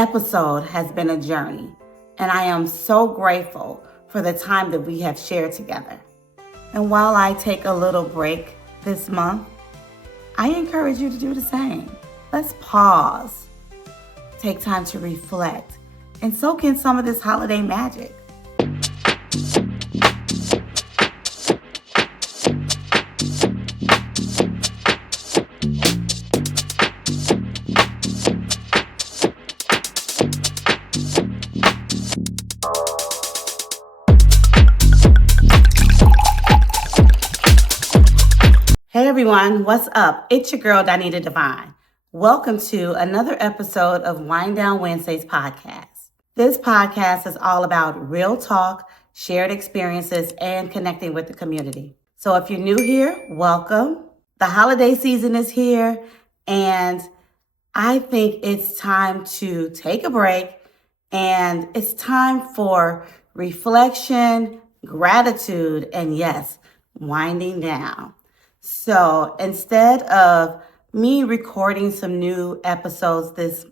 episode has been a journey, and I am so grateful for the time that we have shared together. And while I take a little break this month, I encourage you to do the same. Let's pause, take time to reflect, and soak in some of this holiday magic. Hey everyone, what's up? It's your girl, Donita Divine. Welcome to another episode of Wind Down Wednesdays podcast. This podcast is all about real talk, shared experiences, and connecting with the community. So if you're new here, welcome. The holiday season is here, and I think it's time to take a break, and it's time for reflection, gratitude, and yes, winding down. So instead of me recording some new episodes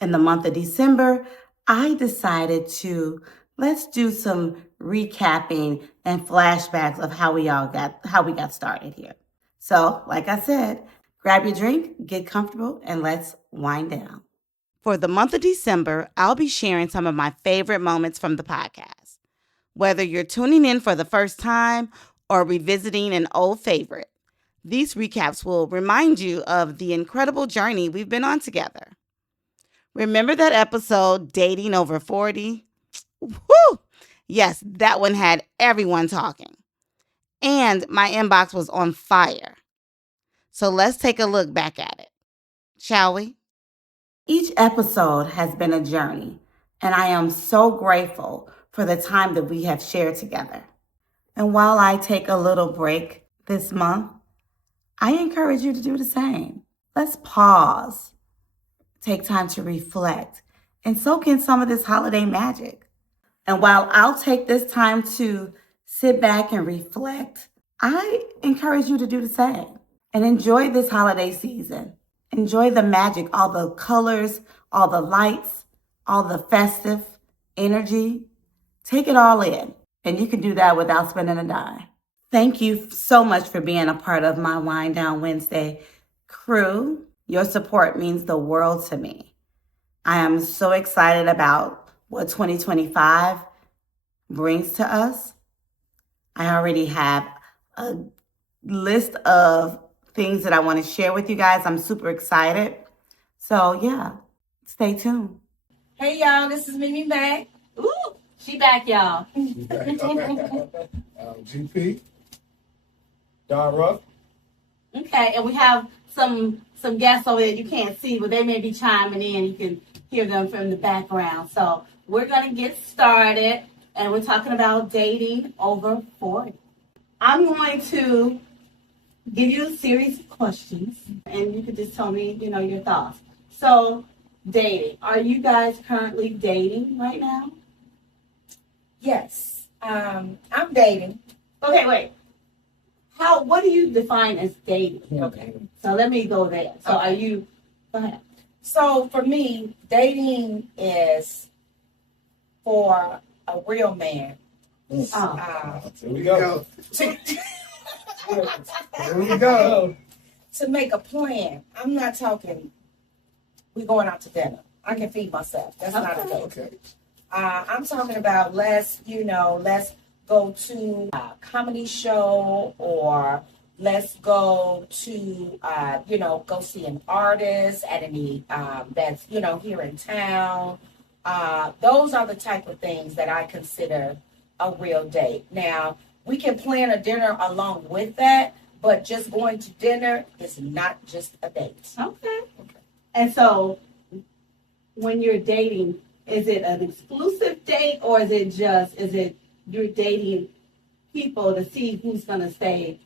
in the month of December, I decided to let's do some recapping and flashbacks of how we got started here. So, like I said, grab your drink, get comfortable, and let's wind down. For the month of December, I'll be sharing some of my favorite moments from the podcast. Whether you're tuning in for the first time or revisiting an old favorite, these recaps will remind you of the incredible journey we've been on together. Remember that episode, Dating Over 40? Woo! Yes, that one had everyone talking. And my inbox was on fire. So let's take a look back at it, shall we? Each episode has been a journey, and I am so grateful for the time that we have shared together. And while I take a little break this month, I encourage you to do the same. Let's pause, take time to reflect, and soak in some of this holiday magic. And while I'll take this time to sit back and reflect, I encourage you to do the same and enjoy this holiday season. Enjoy the magic, all the colors, all the lights, all the festive energy. Take it all in, and you can do that without spending a dime. Thank you so much for being a part of my Wind Down Wednesday crew. Your support means the world to me. I am so excited about what 2025 brings to us. I already have a list of things that I want to share with you guys. I'm super excited. So yeah, stay tuned. Hey y'all, this is Mimi back. Ooh, she back, y'all. GP, Don Ruff. Okay, and we have some guests over there you can't see, but they may be chiming in. You can hear them from the background. So we're going to get started, and we're talking about dating over 40. I'm going to give you a series of questions, and you can just tell me, your thoughts. So, dating. Are you guys currently dating right now? Yes, I'm dating. Okay, wait. What do you define as dating? Okay. So let me go there. So Okay. Go ahead. So for me, dating is for a real man. Oh. Here we go. To, Here we go. to make a plan. I'm not talking, we going out to dinner. I can feed myself. That's not a date. Okay. I'm talking about let's go to a comedy show, or let's go to, go see an artist at any, that's, here in town. Those are the type of things that I consider a real date. Now, we can plan a dinner along with that, but just going to dinner is not just a date. Okay. And so when you're dating, is it an exclusive date, or is it you're dating people to see who's going to stay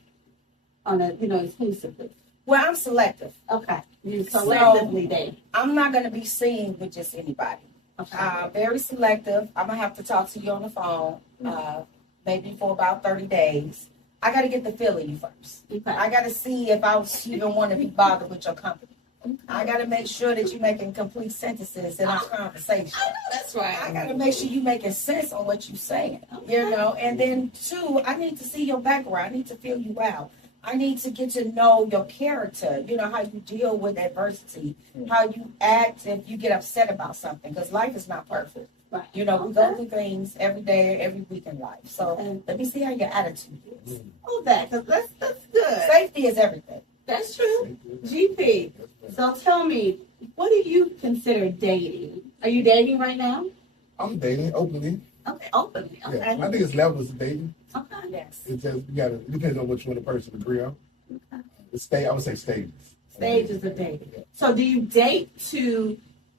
on a, exclusively? Well, I'm selective. Okay. You selectively date. I'm not going to be seen with just anybody. Okay. Very selective. I'm going to have to talk to you on the phone, maybe for about 30 days. I got to get the feel of you first. Okay. I got to see if I even want to be bothered with your company. I got to make sure that you're making complete sentences in our conversation. I know that's right. I got to make sure you're making sense on what you're saying, you know. And then, two, I need to see your background. I need to feel you out. I need to get to know your character, you know, how you deal with adversity, how you act if you get upset about something, because life is not perfect. Right. You know, we go through things every day, every week in life. So let me see how your attitude is. Oh, because that's good. Safety is everything. That's true. GP. So tell me, what do you consider dating? Are you dating right now? I'm dating openly. Okay, openly. Okay. Yeah. I think it's levels of dating. Okay. Yes. It just it depends on which one the person agree on. Okay. I would say stages. Stages of dating. So do you date to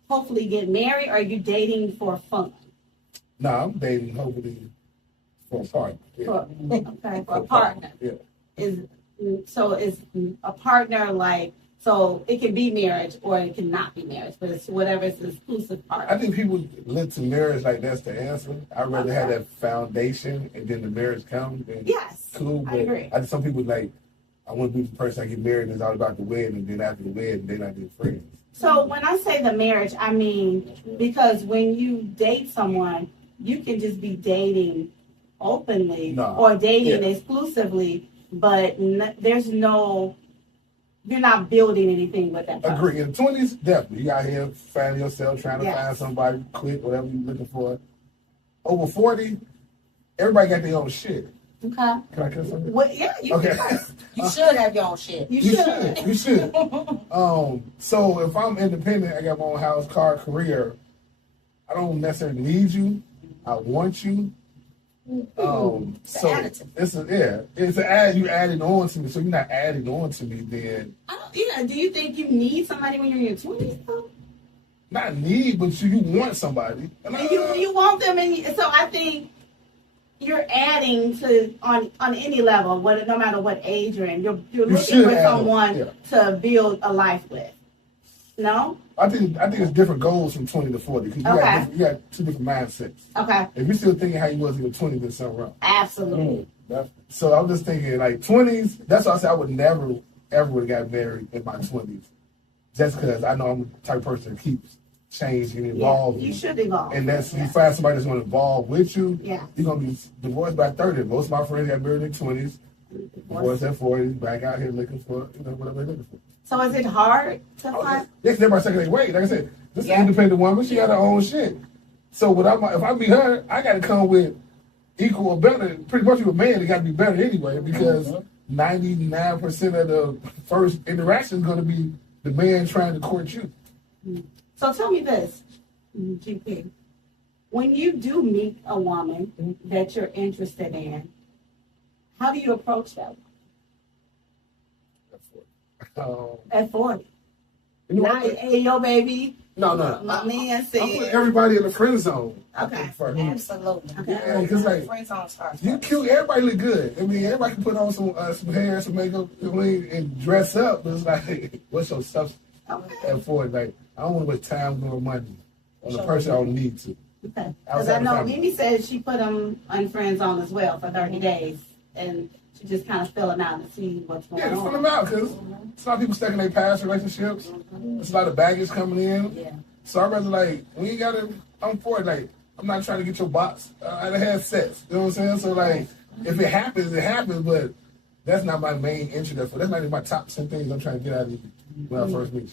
hopefully get married, or are you dating for fun? No, I'm dating hopefully for a partner. Yeah. For a partner. Yeah. Is a partner like, so it can be marriage or it cannot be marriage, but it's whatever is exclusive partner. I think people look to marriage like that's the answer. I'd rather have that foundation and then the marriage comes. Yes, cool. But I agree. Some people like, I want to be the person I get married and it's all about the wedding, and then after the wedding, they're not good friends. So when I say the marriage, I mean, because when you date someone, you can just be dating openly or dating exclusively, but there's no, you're not building anything with that person. Agree. In the 20s, definitely. You out here finding yourself, trying to find somebody quick, whatever you're looking for. Over 40, everybody got their own shit. Okay. Can I cut something? Well, yeah, you can. You should have your own shit. You should. You should. So if I'm independent, I got my own house, car, career, I don't necessarily need you. I want you. So it's an add. You adding on to me, so you're not adding on to me. Then do you think you need somebody when you're in your 20s though? Not need, but you want somebody. And you want them, and so I think you're adding to on any level, no matter what age you're in. You're looking for someone to build a life with. No? I think it's different goals from 20 to 40 because you got two different mindsets. Okay. If you're still thinking how you was in your 20s, there's something wrong. Absolutely. So I'm just thinking like 20s. That's why I said I would never ever would have got married in my 20s, just because I know I'm the type of person that keeps changing and evolving. You should evolve. And you find somebody that's going to evolve with you. Yeah. You're going to be divorced by 30. Most of my friends got married in their 20s, divorced at 40s, back out here looking for whatever they're looking for. So is it hard to find? Yes, everybody's second their way. Like I said, this is an independent woman. She got her own shit. So if I meet her, I got to come with equal or better. Pretty much with a man, it got to be better anyway, because 99% of the first interaction is going to be the man trying to court you. So tell me this, GP. When you do meet a woman that you're interested in, how do you approach that? At 40. Hey, yo, baby. No. My man said. I put everybody in the friend zone. Okay. Absolutely. Okay. Yeah, because friend zone starts. You cute. Everybody look good. I mean, everybody can put on some hair, some makeup, and dress up. But it's like, what's your substance? At 40, like, I don't want to waste time or money on a person I don't need to. Okay. Because I know Mimi said she put them on friend zone as well for 30 days, and she just kind of fill them out and see what's going on. Yeah, fill them out, because it's a lot of people stuck in their past relationships. There's a lot of baggage coming in. Yeah. So I'd rather, like, when you got to, I'm for it. Like, I'm not trying to get your box. I done had sex. You know what I'm saying? So, like, if it happens, it happens, but that's not my main interest. That's not even my top 10 things I'm trying to get out of you when I first meet you.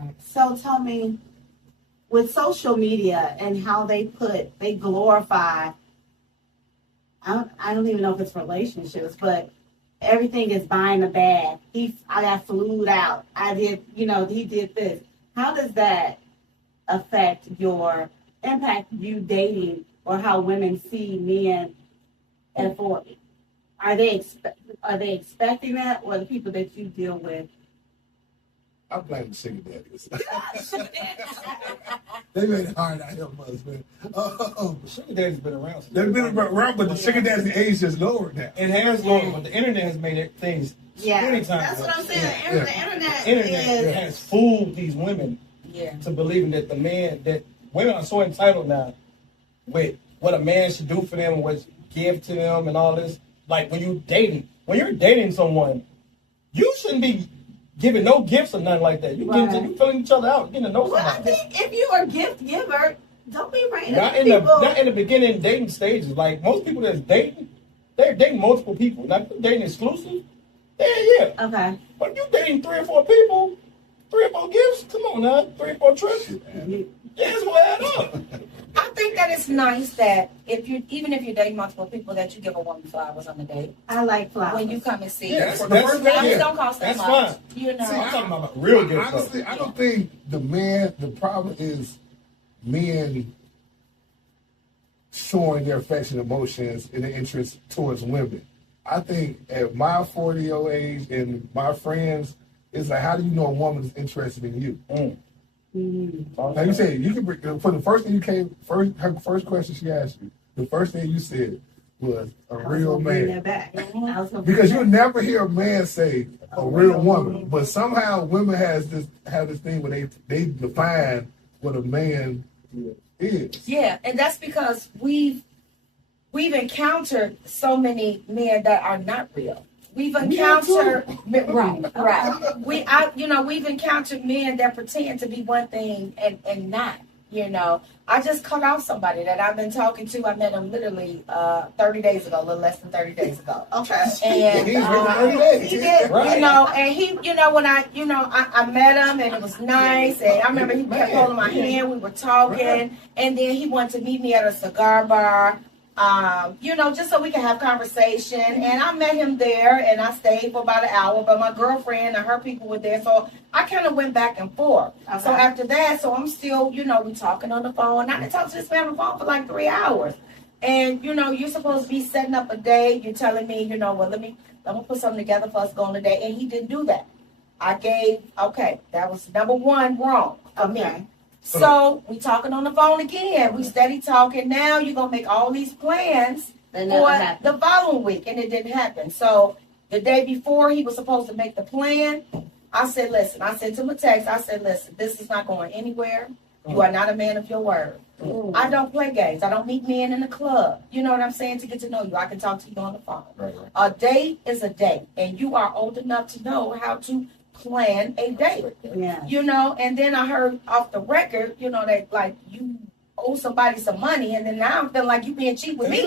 Right. So tell me, with social media and how they glorify, I don't even know if it's relationships, but everything is buying a bag. I got flued out. I did, he did this. How does that impact you dating, or how women see men at 40? Are they expecting that, or the people that you deal with? I blame the sugar daddies. They made it hard out here for us, man. Sugar daddy's been around. They've been around, but the sugar daddy's age is lower now. It has lowered, but the internet has made things 20 times. That's what I'm saying. The internet has fooled these women to believing that women are so entitled now with what a man should do for them, what give to them, and all this. Like when you're dating someone, you shouldn't be giving no gifts or nothing like that. You you filling each other out, getting to know Well, I somebody. think if you're a gift giver, don't be random. Not in the beginning dating stages. Like most people that's dating, they're dating multiple people. Not dating exclusive. Yeah. Okay. But if you dating 3 or 4 people, 3 or 4 gifts, come on now, 3 or 4 trips. Yeah, it's gonna add up. I think that it's nice that even if you're dating multiple people, that you give a woman flowers on the date. I like flowers. When you come and see, Yeah, flowers don't cost that much. Fine. You know, See, I'm talking about real gifts. Honestly, I don't think the problem is men showing their affection, emotions, and their interest towards women. I think at my 40-year-old age and my friends, it's like, how do you know a woman is interested in you? Now you said you can bring, for the first thing her first question she asked you, the first thing you said was a real man. Because you'll never hear a man say a real woman, but somehow women have this thing where they define what a man is. Yeah, and that's because we've encountered so many men that are not real. We've encountered right. We've encountered men that pretend to be one thing and not. You know, I just cut off somebody that I've been talking to. I met him literally 30 days ago, a little less than 30 days ago. Okay. And he did, right. And he, when I met him and it was nice. And I remember he kept holding my hand. We were talking, and then he wanted to meet me at a cigar bar. Just so we can have conversation. And I met him there, and I stayed for about an hour. But my girlfriend and her people were there, so I kind of went back and forth. Okay. So after that, I'm still, we talking on the phone. I didn't talk to this man on the phone for like 3 hours. And you're supposed to be setting up a date. You're telling me, well, let me put something together for us to go on a date. And he didn't do that. That was number one wrong for me. So we talking on the phone again. We steady talking. Now you're gonna make all these plans for the following week, and it didn't happen. So the day before he was supposed to make the plan, I said to him a text. I said, listen, this is not going anywhere. You are not a man of your word. I don't play games. I don't meet men in the club. You know what I'm saying? To get to know you, I can talk to you on the phone. Right. A date is a date, and you are old enough to know how to plan a date. Yeah. And then I heard off the record, that like you owe somebody some money, and then now I'm feeling like you being cheap with me.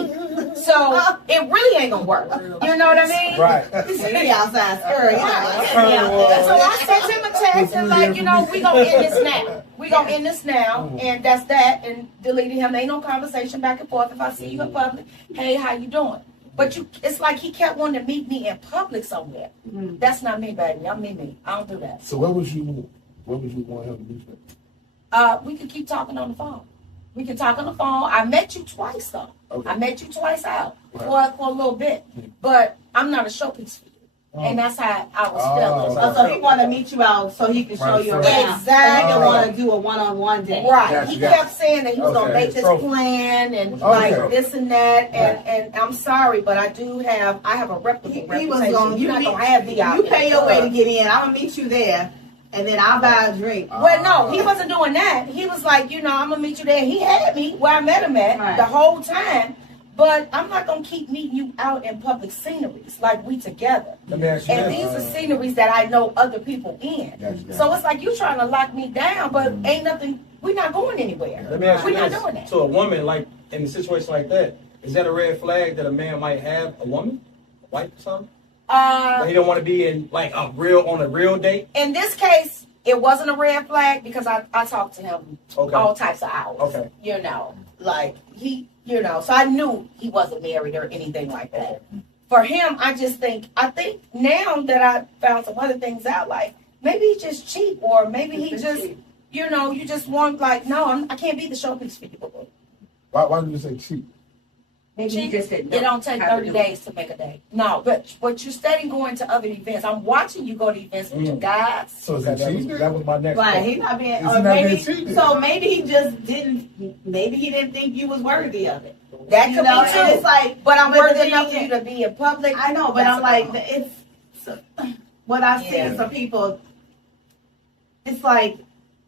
So it really ain't gonna work. You know what I mean? Right. Outside scurry. So I sent him a text and like, we gonna end this now. We gonna end this now, and that's that. And deleted him. Ain't no conversation back and forth. If I see you in public, hey, how you doing? But it's like he kept wanting to meet me in public somewhere. That's not me, baby. I'm me. I don't do that. So what would you want him to do? We could keep talking on the phone. We can talk on the phone. I met you twice though. Okay. I met you twice out for a little bit. But I'm not a showpiece for you. And that's how I was feeling. So he want to meet you out so he can show you around. Exactly. He didn't want to do a one-on-one day. Right. He kept saying that he was gonna make this plan and like this and that. And I'm sorry, but I have a reputation. You're not gonna have the You pay your way to get in. I'm gonna meet you there. And then I'll buy a drink. Well, no, he wasn't doing that. He was like, I'm gonna meet you there. He had me where I met him at the whole time. But I'm not gonna keep meeting you out in public sceneries like we together. And these are sceneries that I know other people in. So it's like you trying to lock me down, but ain't nothing. We're not going anywhere. Let me ask you we're not doing that. To a woman, like in a situation like that, is that a red flag that a man might have a woman, a wife or something? He don't want to be in like on a real date. In this case, it wasn't a red flag because I talked to him all types of hours. Okay. Like he. So I knew he wasn't married or anything like that. For him, I think now that I found some other things out, like maybe he's just cheap, or maybe he just, you just want like, no, I can't be the showpiece for you. Why did you say cheap? Maybe he just didn't know. It don't take 30 days to make a day. No, but you're studying going to other events. I'm watching you go to events with your guys. So is that cheap? That was my next question. He's not being, or maybe, so maybe he just didn't, maybe he didn't think you was worthy of it. That could be too. And it's like, but I'm worthy enough for you to be in public. I know, but I'm like, it's what I've seen some people. It's like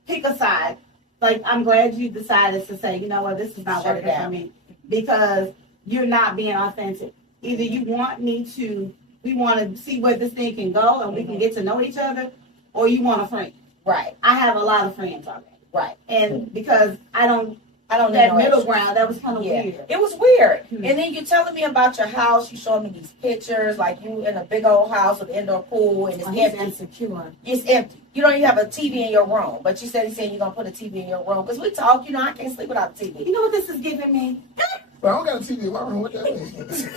pick a side. Like I'm glad you decided to say, you know what, this is not working for me because you're not being authentic. Either you want me to, we want to see where this thing can go and we can get to know each other, or you want a friend. Right. I have a lot of friends already. Right. And because I don't that know middle ground, that was kind of weird. It was weird. And then you're telling me about your house. You showed me these pictures, like you in a big old house with indoor pool, and it's empty. Insecure. It's empty. You don't even have a TV in your room. But you said you're going to put a TV in your room. Because we talk, I can't sleep without a TV. You know what this is giving me? But I don't got a TV in my room. What that is?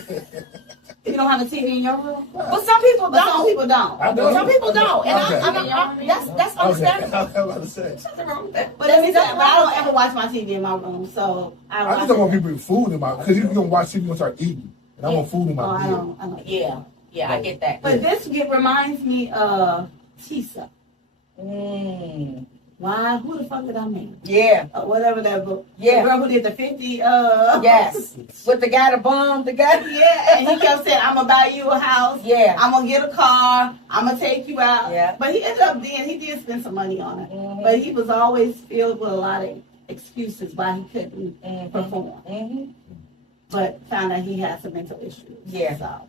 You don't have a TV in your room? Well, some people don't. Some people don't. Some people don't. And Okay. that's understandable. Okay. I'm about to say. Nothing wrong with that. But let me say, I don't ever watch my TV in my room, so I just don't want people with food in my, because you can watch TV and start eating. And I want food in my meal. I don't. Yeah, I get that. But this reminds me of Tisa. Why? Who the fuck did I mean? Yeah. Whatever that book. Yeah. The girl who did the 50. Yes. With the guy that bombed the guy. Yeah. And he kept saying, I'm going to buy you a house. Yeah. I'm going to get a car. I'm going to take you out. Yeah. But he ended up he did spend some money on it. Mm-hmm. But he was always filled with a lot of excuses why he couldn't perform. Mm-hmm. But found out he had some mental issues. Yeah. So.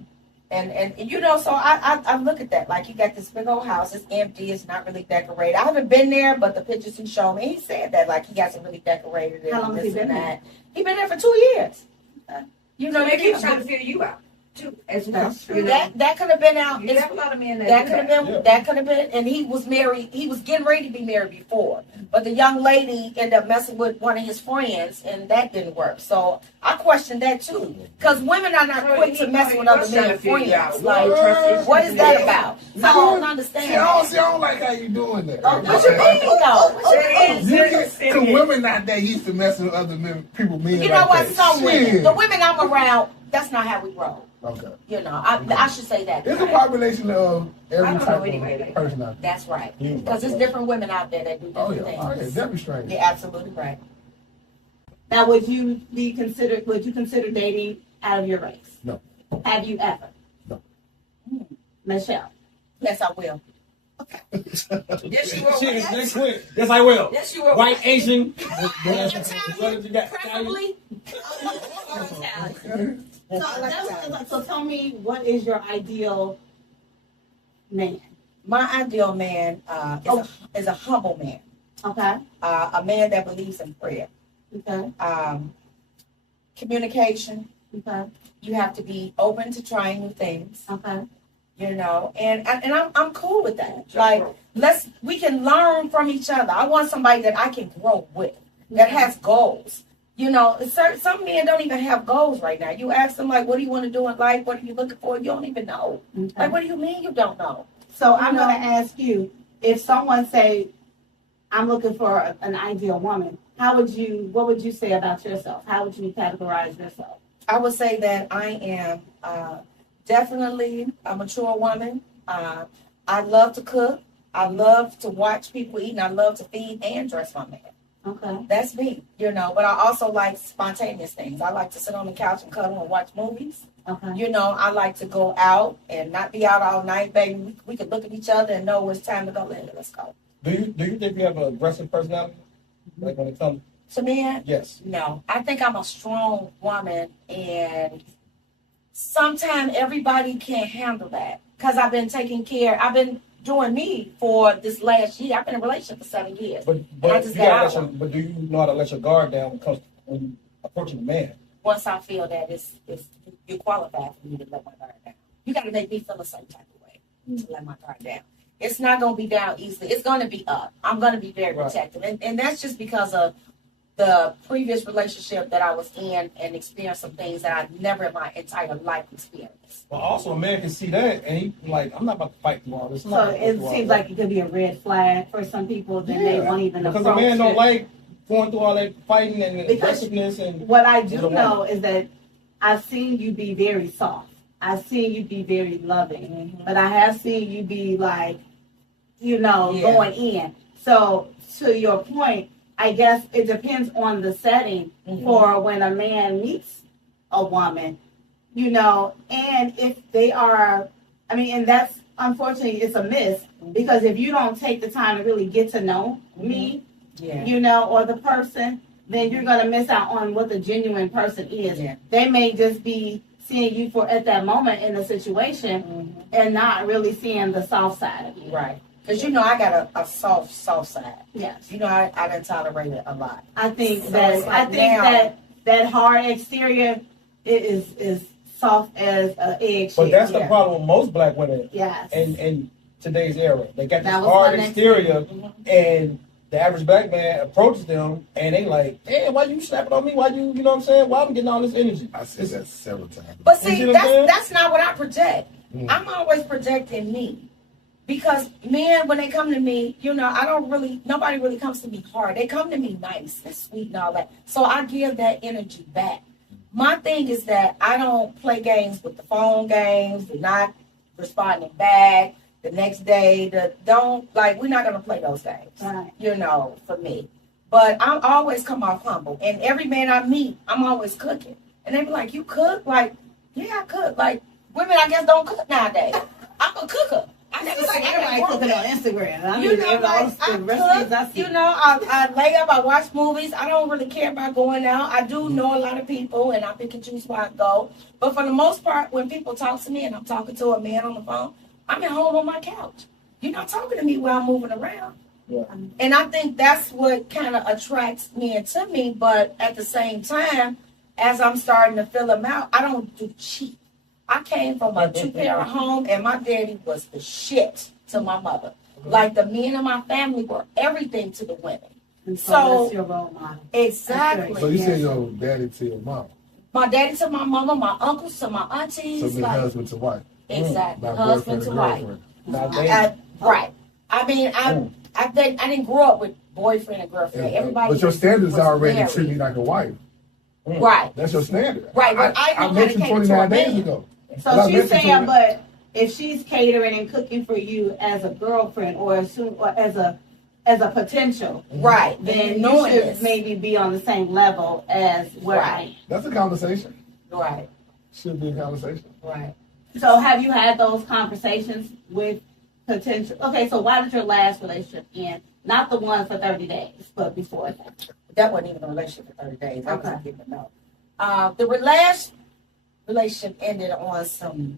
And so I look at that. Like, you got this big old house. It's empty. It's not really decorated. I haven't been there, but the pictures he showed me, he said that, like, he got some really decorated. How long has he been there? He been there for 2 years. Maybe he was trying to fill you out too. That's true. That could have been out. You have a lot of men That could have been, and he was married. He was getting ready to be married before, but the young lady ended up messing with one of his friends, and that didn't work. So I questioned that too, because women are not quick to mess with other men's friends. Like, what is that about? I don't understand. She don't like how you doing that. What you mean, though? Because women not that used to messing with other men. You know what? Some women, the women I'm around, that's not how we roll. Okay. I should say that. It's a population of every type of person out there. That's right. Because there's different women out there that do different things. Oh, yeah, definitely strange. You're absolutely right. Now, would you consider dating out of your race? No. Have you ever? No. Michelle? Yes, I will. Okay. Yes, you will. Yes, I will. Yes, you will. White, Asian. Preferably. So tell me, what is your ideal man? My ideal man is a humble man. Okay. A man that believes in prayer. Okay. Communication. Okay. You have to be open to trying new things. Okay. And I'm cool with that. Like, we can learn from each other. I want somebody that I can grow with, that has goals. Some men don't even have goals right now. You ask them, like, what do you want to do in life? What are you looking for? You don't even know. Okay. Like, what do you mean you don't know? So I'm going to ask you, if someone say, I'm looking for an ideal woman, what would you say about yourself? How would you categorize yourself? I would say that I am definitely a mature woman. I love to cook. I love to watch people eat, and I love to feed and dress my man. Okay. That's me, but I also like spontaneous things. I like to sit on the couch and cuddle and watch movies. Okay. I like to go out and not be out all night, baby. We could look at each other and know it's time to go. Let's go. Do you think you have an aggressive personality? Like when it comes to men? Yes. No. I think I'm a strong woman, and sometimes everybody can't handle that. Because I've been doing me for this last year. I've been in a relationship for 7 years. But do you know how to let your guard down when you approaching a man? Once I feel that you're qualified for me to let my guard down. You got to make me feel a certain type of way to let my guard down. It's not going to be down easily. It's going to be up. I'm going to be very protective. And that's just because of the previous relationship that I was in and experienced some things that I never in my entire life experienced. Well, also a man can see that and he like, I'm not about to fight through all this. So it seems like it could be a red flag for some people. Then they won't even approach it. Because a man don't like going through all that fighting and aggressiveness. And what I do know is that I've seen you be very soft. I've seen you be very loving. But I have seen you be like, going in. So to your point, I guess it depends on the setting for when a man meets a woman, and if they are, and that's, unfortunately, it's a miss, because if you don't take the time to really get to know me, or the person, then you're going to miss out on what the genuine person is. Yeah. They may just be seeing you at that moment in the situation and not really seeing the soft side of you. Right. Because you know I got a soft side. Yes. You know I done tolerated a lot. I think So that it's like I think now- that hard exterior is soft as an eggshell. But that's the problem with most black women Yes. in today's era. They got this That was hard my next exterior, thing. and the average black man approaches them, and they like, hey, why you snapping on me? Why you know what I'm saying? Why I'm getting all this energy? I said that several times. But You see, see what I'm saying? that's not what I project. Mm. I'm always projecting me. Because men, when they come to me, you know, nobody really comes to me hard. They come to me nice and sweet and all that. So I give that energy back. My thing is that I don't play games with the phone games, the not responding back, the next day, we're not going to play those games, Right. you know, for me. But I always come off humble. And every man I meet, I'm always cooking. And they be like, you cook? Like, yeah, I cook. Like, women, I guess, don't cook nowadays. I'm a cooker. I never say Everybody cooking on Instagram. I you mean, know, like, the recipes I see. you know, I lay up, I watch movies. I don't really care about going out. I do know a lot of people, and I pick and choose where I go. But for the most part, when people talk to me and I'm talking to a man on the phone, I'm at home on my couch. You're not talking to me while I'm moving around. Yeah. And I think that's what kind of attracts men to me. But at the same time, as I'm starting to fill them out, I don't do cheap. I came from a two-parent home, and my daddy was the shit to my mother. Like, the men in my family were everything to the women. And So- that's your role model. Exactly. So you said your daddy to your mom. My daddy to my mama, my uncles to my So aunties. the like, husband to wife. exactly. Not Husband boyfriend to and wife. girlfriend. Now, they, Right. I mean, I didn't grow up with boyfriend and girlfriend. Everybody But your standards was already married. treat me like a wife. Right. That's your standard. Right, but I know how to mentioned cater to a 29 days man. ago. So Well, I she's mentioned saying, 29 but if she's catering and cooking for you as a girlfriend or as a potential, Right. then And you knowing should this. maybe be on the same level as where I am. That's a conversation. Right. Should be a conversation. Right. So have you had those conversations with potential? Okay, so why did your last relationship end? Not the one for 30 days, but before that. That wasn't even a relationship for 30 days. I Okay. wasn't giving a no. The last relationship ended on some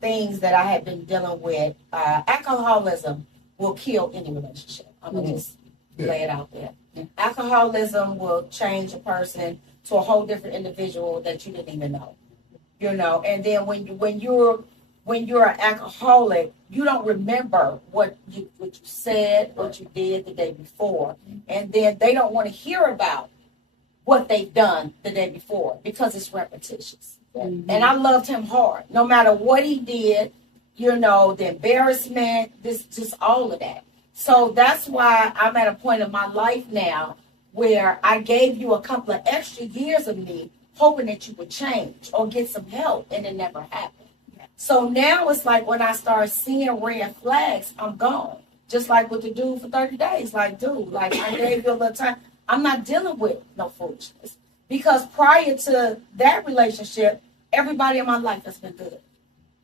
things that I had been dealing with. Alcoholism will kill any relationship. I'm gonna just lay it out there. Alcoholism will change a person to a whole different individual that you didn't even know. You know, and then when you're an alcoholic, you don't remember what you said, what you did the day before, and then they don't want to hear about what they've done the day before because it's repetitious. Mm-hmm. And I loved him hard, no matter what he did. You know, the embarrassment, just all of that. So that's why I'm at a point in my life now where I gave you a couple of extra years of me, hoping that you would change or get some help, and it never happened. So now it's like when I start seeing red flags, I'm gone. Just like with the dude for 30 days. Like, dude, like I gave you a little time. I'm not dealing with no foolishness. Because prior to that relationship, everybody in my life has been good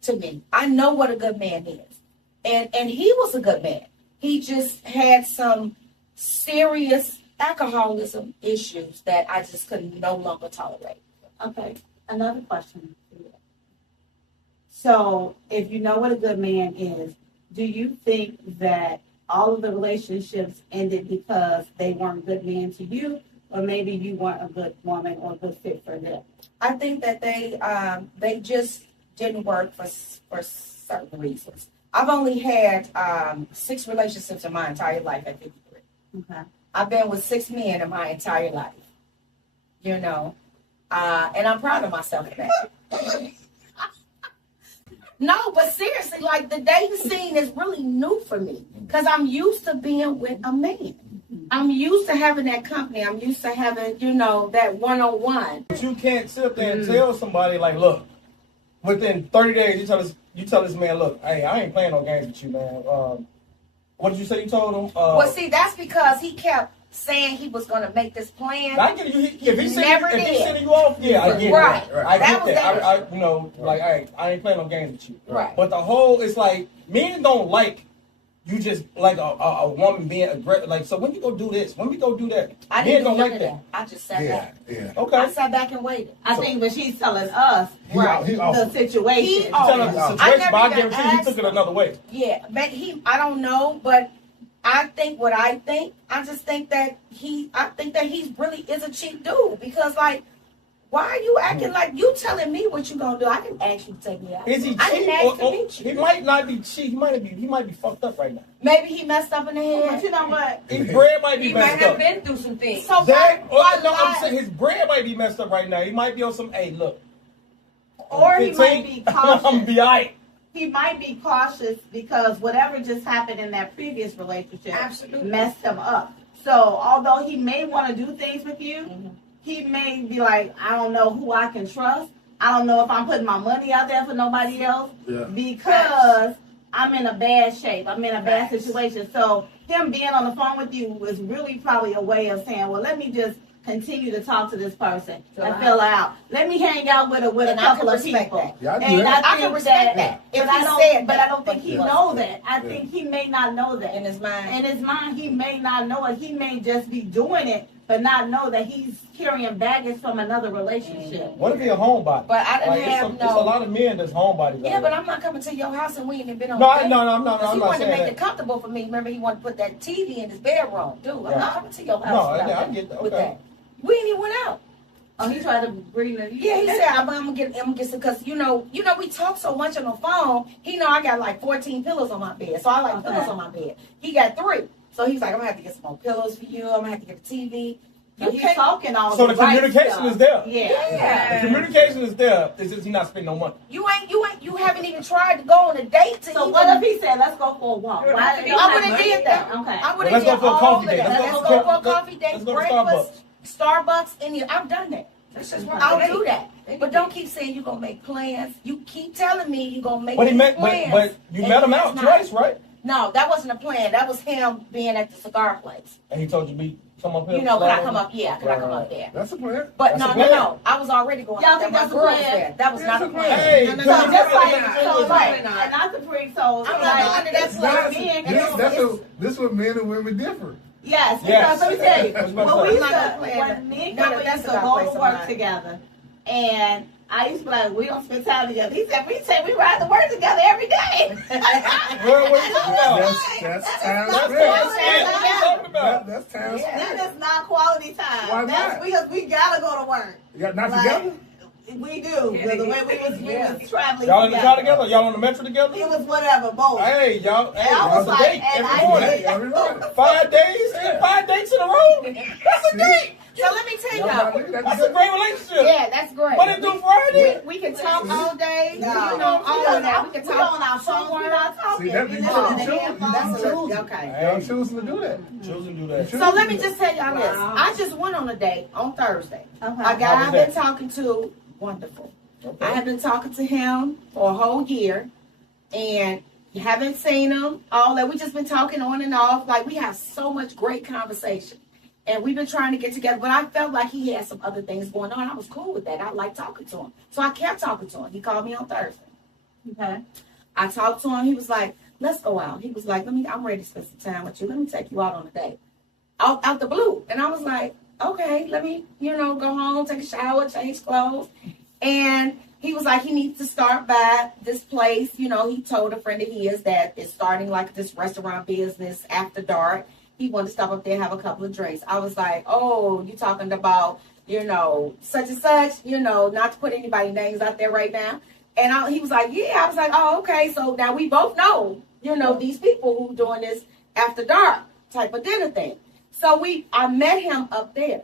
to me. I know what a good man is. And he was a good man. He just had some serious alcoholism issues that I just could no longer tolerate. Okay, another question for you. So, if you know what a good man is, do you think that all of the relationships ended because they weren't good men to you, or maybe you weren't a good woman or a good fit for them? I think that they just didn't work for certain reasons. I've only had 6 relationships in my entire life at 53. Okay. I've been with 6 men in my entire life. You know, and I'm proud of myself for that. No, but seriously, like the dating scene is really new for me because I'm used to being with a man. I'm used to having that company. I'm used to having, you know, that one-on-one. But you can't sit up there and tell somebody like, look, within 30 days you tell this man, look, hey, I ain't playing no games with you, man. What did you say you told him? Well, see, that's because he kept saying he was going to make this plan. I get it. If he's Never sending did. you off, yeah, I get Right. it. I That get was that. that. I you know, like I ain't playing no games with you. Right. But the whole, it's like men don't like you just like a woman being aggressive. Like, so when you go do this, when we go do that, I men didn't don't do like none of that. that. I just sat back. Yeah. Okay. I sat back and waited. I think, but she's telling us He the awesome. situation. He She's telling us the I situation, never but I even guarantee he asked took it him. another way. Yeah, but I don't know, but I think what I think. I just think that he really is a cheap dude because like. Why are you acting like you telling me what you gonna do? I didn't ask you to take me out. Is he I didn't cheap? ask to meet you. He might not be cheap. He might be fucked up right now. Maybe he messed up in the head. But you know what? His bread might be He might messed have up. been through some things. So That, no, lie? I'm saying his bread might be messed up right now. He might be on some. Hey, look. Or he might be I'm cautious. be alright. He might be cautious because whatever just happened in that previous relationship Absolutely. messed him up. So although he may want to do things with you, he may be like, I don't know who I can trust. I don't know if I'm putting my money out there for nobody else because I'm in a bad shape. I'm in a bad situation. So him being on the phone with you is really probably a way of saying, well, let me just continue to talk to this person and fill her out. Let me hang out with a And I couple can of respect people. that. Yeah, I do And that. I can respect that. If But he I said don't. But that, I don't think he but- knows that. I think he may not know that in his mind. In his mind, he may not know it. He may just be doing it, but not know that he's carrying baggage from another relationship. What if he a homebody? But I didn't have it's a lot of men that's homebodies. Yeah, out but there. I'm not coming to your house and we ain't even been on No, a date. I'm Because not he wanted to saying make that. it comfortable for me. Remember, he wanted to put that TV in his bedroom. Dude, I'm Right. not coming to your house No, without I that, get that. with Okay. that. We ain't even went out. Oh, he tried to bring the. Yeah, he said I'm gonna get some because you know we talk so much on the phone. He know I got like 14 pillows on my bed, so I like pillows on my bed. He got 3, so he's like I'm gonna have to get some more pillows for you. I'm gonna have to get a TV. So he's talking all So the the right communication stuff. is there. Yeah. The communication is there. It's just he not spending no money. You haven't even tried to go on a date to So even. what if he said, "Let's go for a walk"? You Why have to be- don't I have would have money? did that. Okay. I would Well, have let's go did for a all coffee of date. that. Let's Let's go go for- for a coffee date, let's go to breakfast, Starbucks, and I've done that. That's just I'll do that. But don't keep saying you're gonna make plans. You keep telling me you're gonna make But he met, plans. but you and met him he has out not. twice, right? No, that wasn't a plan. That was him being at the cigar place. And he told you come up here. You know, could I come up? Yeah, could I come up there? That's a plan. But That's a no, plan. I was already going Y'all out there. think My that's a girl was plan? there. That was not a plan. Hey, No, no, So no, just no, like, no, no, so no, right, no. and not to bring, so I'm like, not going to that It's place. not- being- this what men and women differ. yes, Yes. because let me tell you, I was about to when say. we used I'm to, not gonna play when that. me and No, Kelly that's used to about go place to of work mine. together, and I used to be like, we don't spend time together. He said, we ride to work together every day. Well, what are you talking about? That's time That's spent. what I'm talking about. That's time spent. That is not quality time. Why That's not? because we gotta go to work. You got not Like, together? We do. With the way we was traveling Y'all in the car together? Y'all on the metro together? It was whatever, both. Hey, y'all. Hey, And I was that's a like, date and every I morning. did. Every morning. 5 days, 5 dates in a row. That's a date. So let me tell Y'all y'all. look at That's that. a great relationship. Yeah, that's great. What they do Friday? We can talk all day. No. You know, all of that. We can We talk on our phones. We're not talking. See, that We be listening to choosing. headphones. That's a choosing. okay. Y'all choosing to do that. Choosing to do that. So let me just tell y'all this. Wow. I just went on a date on Thursday. Okay. A guy How was I've been that? talking to, wonderful. Okay. I have been talking to him for a whole year and haven't seen him. All that. We just been talking on and off. Like we have so much great conversation. And we've been trying to get together, but I felt like he had some other things going on. I was cool with that. I liked talking to him. So I kept talking to him. He called me on Thursday. Okay. I talked to him. He was like, let's go out. He was like, I'm ready to spend some time with you. Let me take you out on a date. Out the blue. And I was like, okay, let me, go home, take a shower, change clothes. And he was like, he needs to start by this place. He told a friend of his that is starting like this restaurant business after dark. He wanted to stop up there and have a couple of drinks. I was like, oh, you talking about, such and such, not to put anybody's names out there right now. And he was like, yeah. I was like, oh, okay. So now we both know, these people who doing this after dark type of dinner thing. So I met him up there.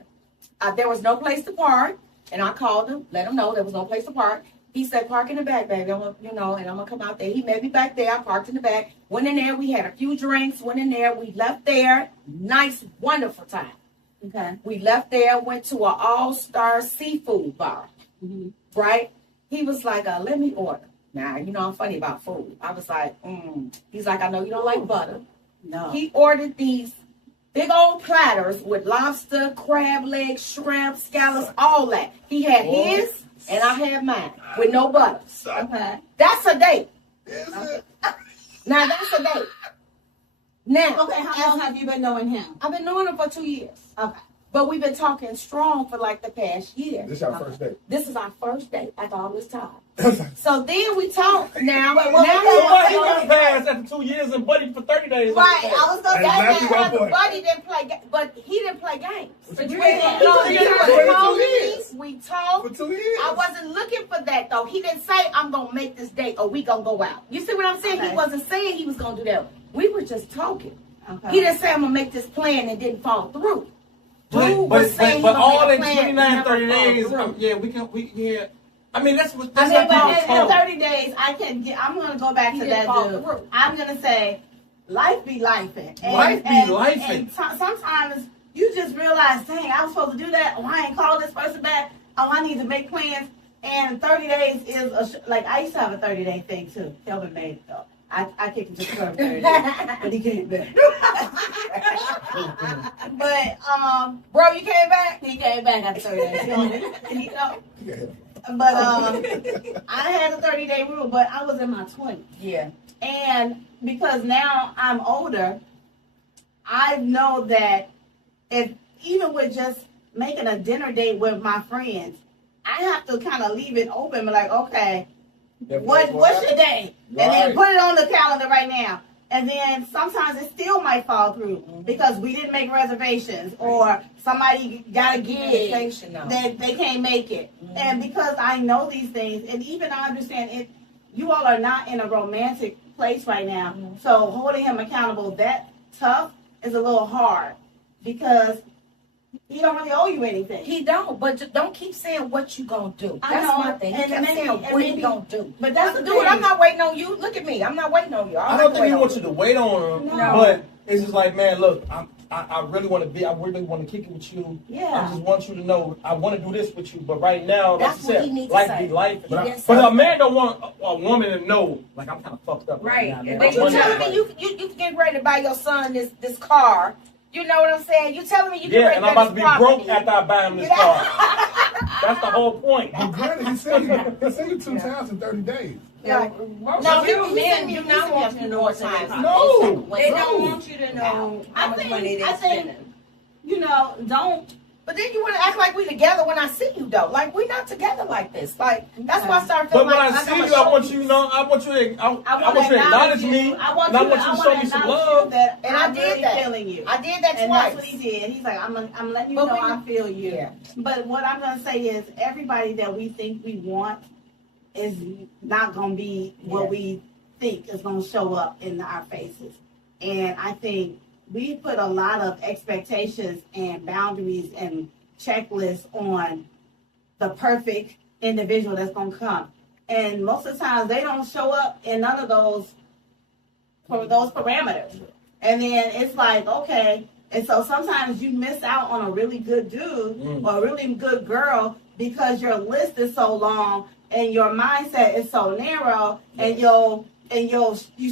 There was no place to park. And I called him, let him know there was no place to park. He said, park in the back, baby. And I'm going to come out there. He met me back there. I parked in the back. Went in there. We had a few drinks. Went in there. We left there. Nice, wonderful time. Okay. We left there. Went to an all-star seafood bar. Mm-hmm. Right? He was like, let me order. Now, I'm funny about food. I was like, He's like, I know you don't like butter. No. He ordered these big old platters with lobster, crab legs, shrimp, scallops, all that. He had his, and I had mine with no butter. Okay. That's a date. Is it? Now that's a date. Now, Okay, how long have you been knowing him? I've been knowing him for 2 years. Okay. But we've been talking strong for like the past year. This your first date. This is our first date after all this time. So then we talk now. So why he went past after 2 years and buddy for 30 days? Right, I was gonna That's say exactly my that point. Buddy didn't play, but he didn't play games. But you We did. talked. You He did. called For 2 me. years. We talked. For 2 years. I wasn't looking for that though. He didn't say I'm gonna make this date or we gonna go out. You see what I'm saying? Okay. He wasn't saying he was gonna do that. We were just talking. Okay. He didn't say I'm gonna make this plan and didn't follow through. But all in 29, 30 days, yeah. I mean, that's what I that's mean, how but people in talk. 30 days, I'm going to go back He to didn't that follow dude. through. I'm going to say, life be lifing. Life be lifing. And sometimes you just realize, dang, I was supposed to do that. Oh, I ain't called this person back. Oh, I need to make plans. And 30 days is, like, I used to have a 30-day thing, too. Kelvin made it, though. I kicked him to the curb 30 days, but he came back. But, Bro, you came back? he came back after 30 days. You know? Yeah. But I had a 30-day rule, but I was in my 20s. Yeah. And because now I'm older, I know that if even with just making a dinner date with my friends, I have to kind of leave it open, but like, okay, what's your day? And then Right. put it on the calendar right now. And then sometimes it still might fall through because we didn't make reservations or somebody got a gig that they can't make it. And because I know these things, and even I understand it, you all are not in a romantic place right now. So holding him accountable that tough is a little hard because he don't really owe you anything. He don't, but don't keep saying what you gonna do. I That's know, my thing. He and kept maybe- saying and what he maybe- gonna do. But that's the Dude, thing. I'm not waiting on you. Look at me. I'm not waiting on you. I don't think he wants you to wait on him, No. but it's just like, man, look, I really want to kick it with you. Yeah. I just want you to know I want to do this with you, but right now, like That's you what said, he needs to life say. be life. He didn't say But a that. man don't want a woman to know, like, I'm kind of fucked up Right. now, man. But I'm You wondering, telling me like- you get ready to buy your son this car? You know what I'm saying? You telling me you get Yeah, ready and to I'm buy about to this be broke property? after I buy him this car. That's the whole point. But granted, he said you 2 times in 30 days. No, No, he men said do he not said want he you to know more what's in times. it. No. They No. don't want you to know how much money they're I think, spending. you know, don't. But then you want to act like we together when I see you though. Like we not together like this. Like that's why I started But feeling when like I I'm see gonna you, I show want you to know. I want you to acknowledge me, I want and I you want to, you to show me some acknowledge you love. that And I I'm did really that. feeling you. I did that And twice. that's what he did. He's like, I'm letting you But know when I you- feel you. Yeah. But what I'm gonna say is, everybody that we think we want is not gonna be what Yeah. we think is gonna show up in our faces. And I think we put a lot of expectations and boundaries and checklists on the perfect individual that's gonna come. And most of the times they don't show up in none of those parameters. And then it's like, okay, and so sometimes you miss out on a really good dude or a really good girl because your list is so long and your mindset is so narrow and you're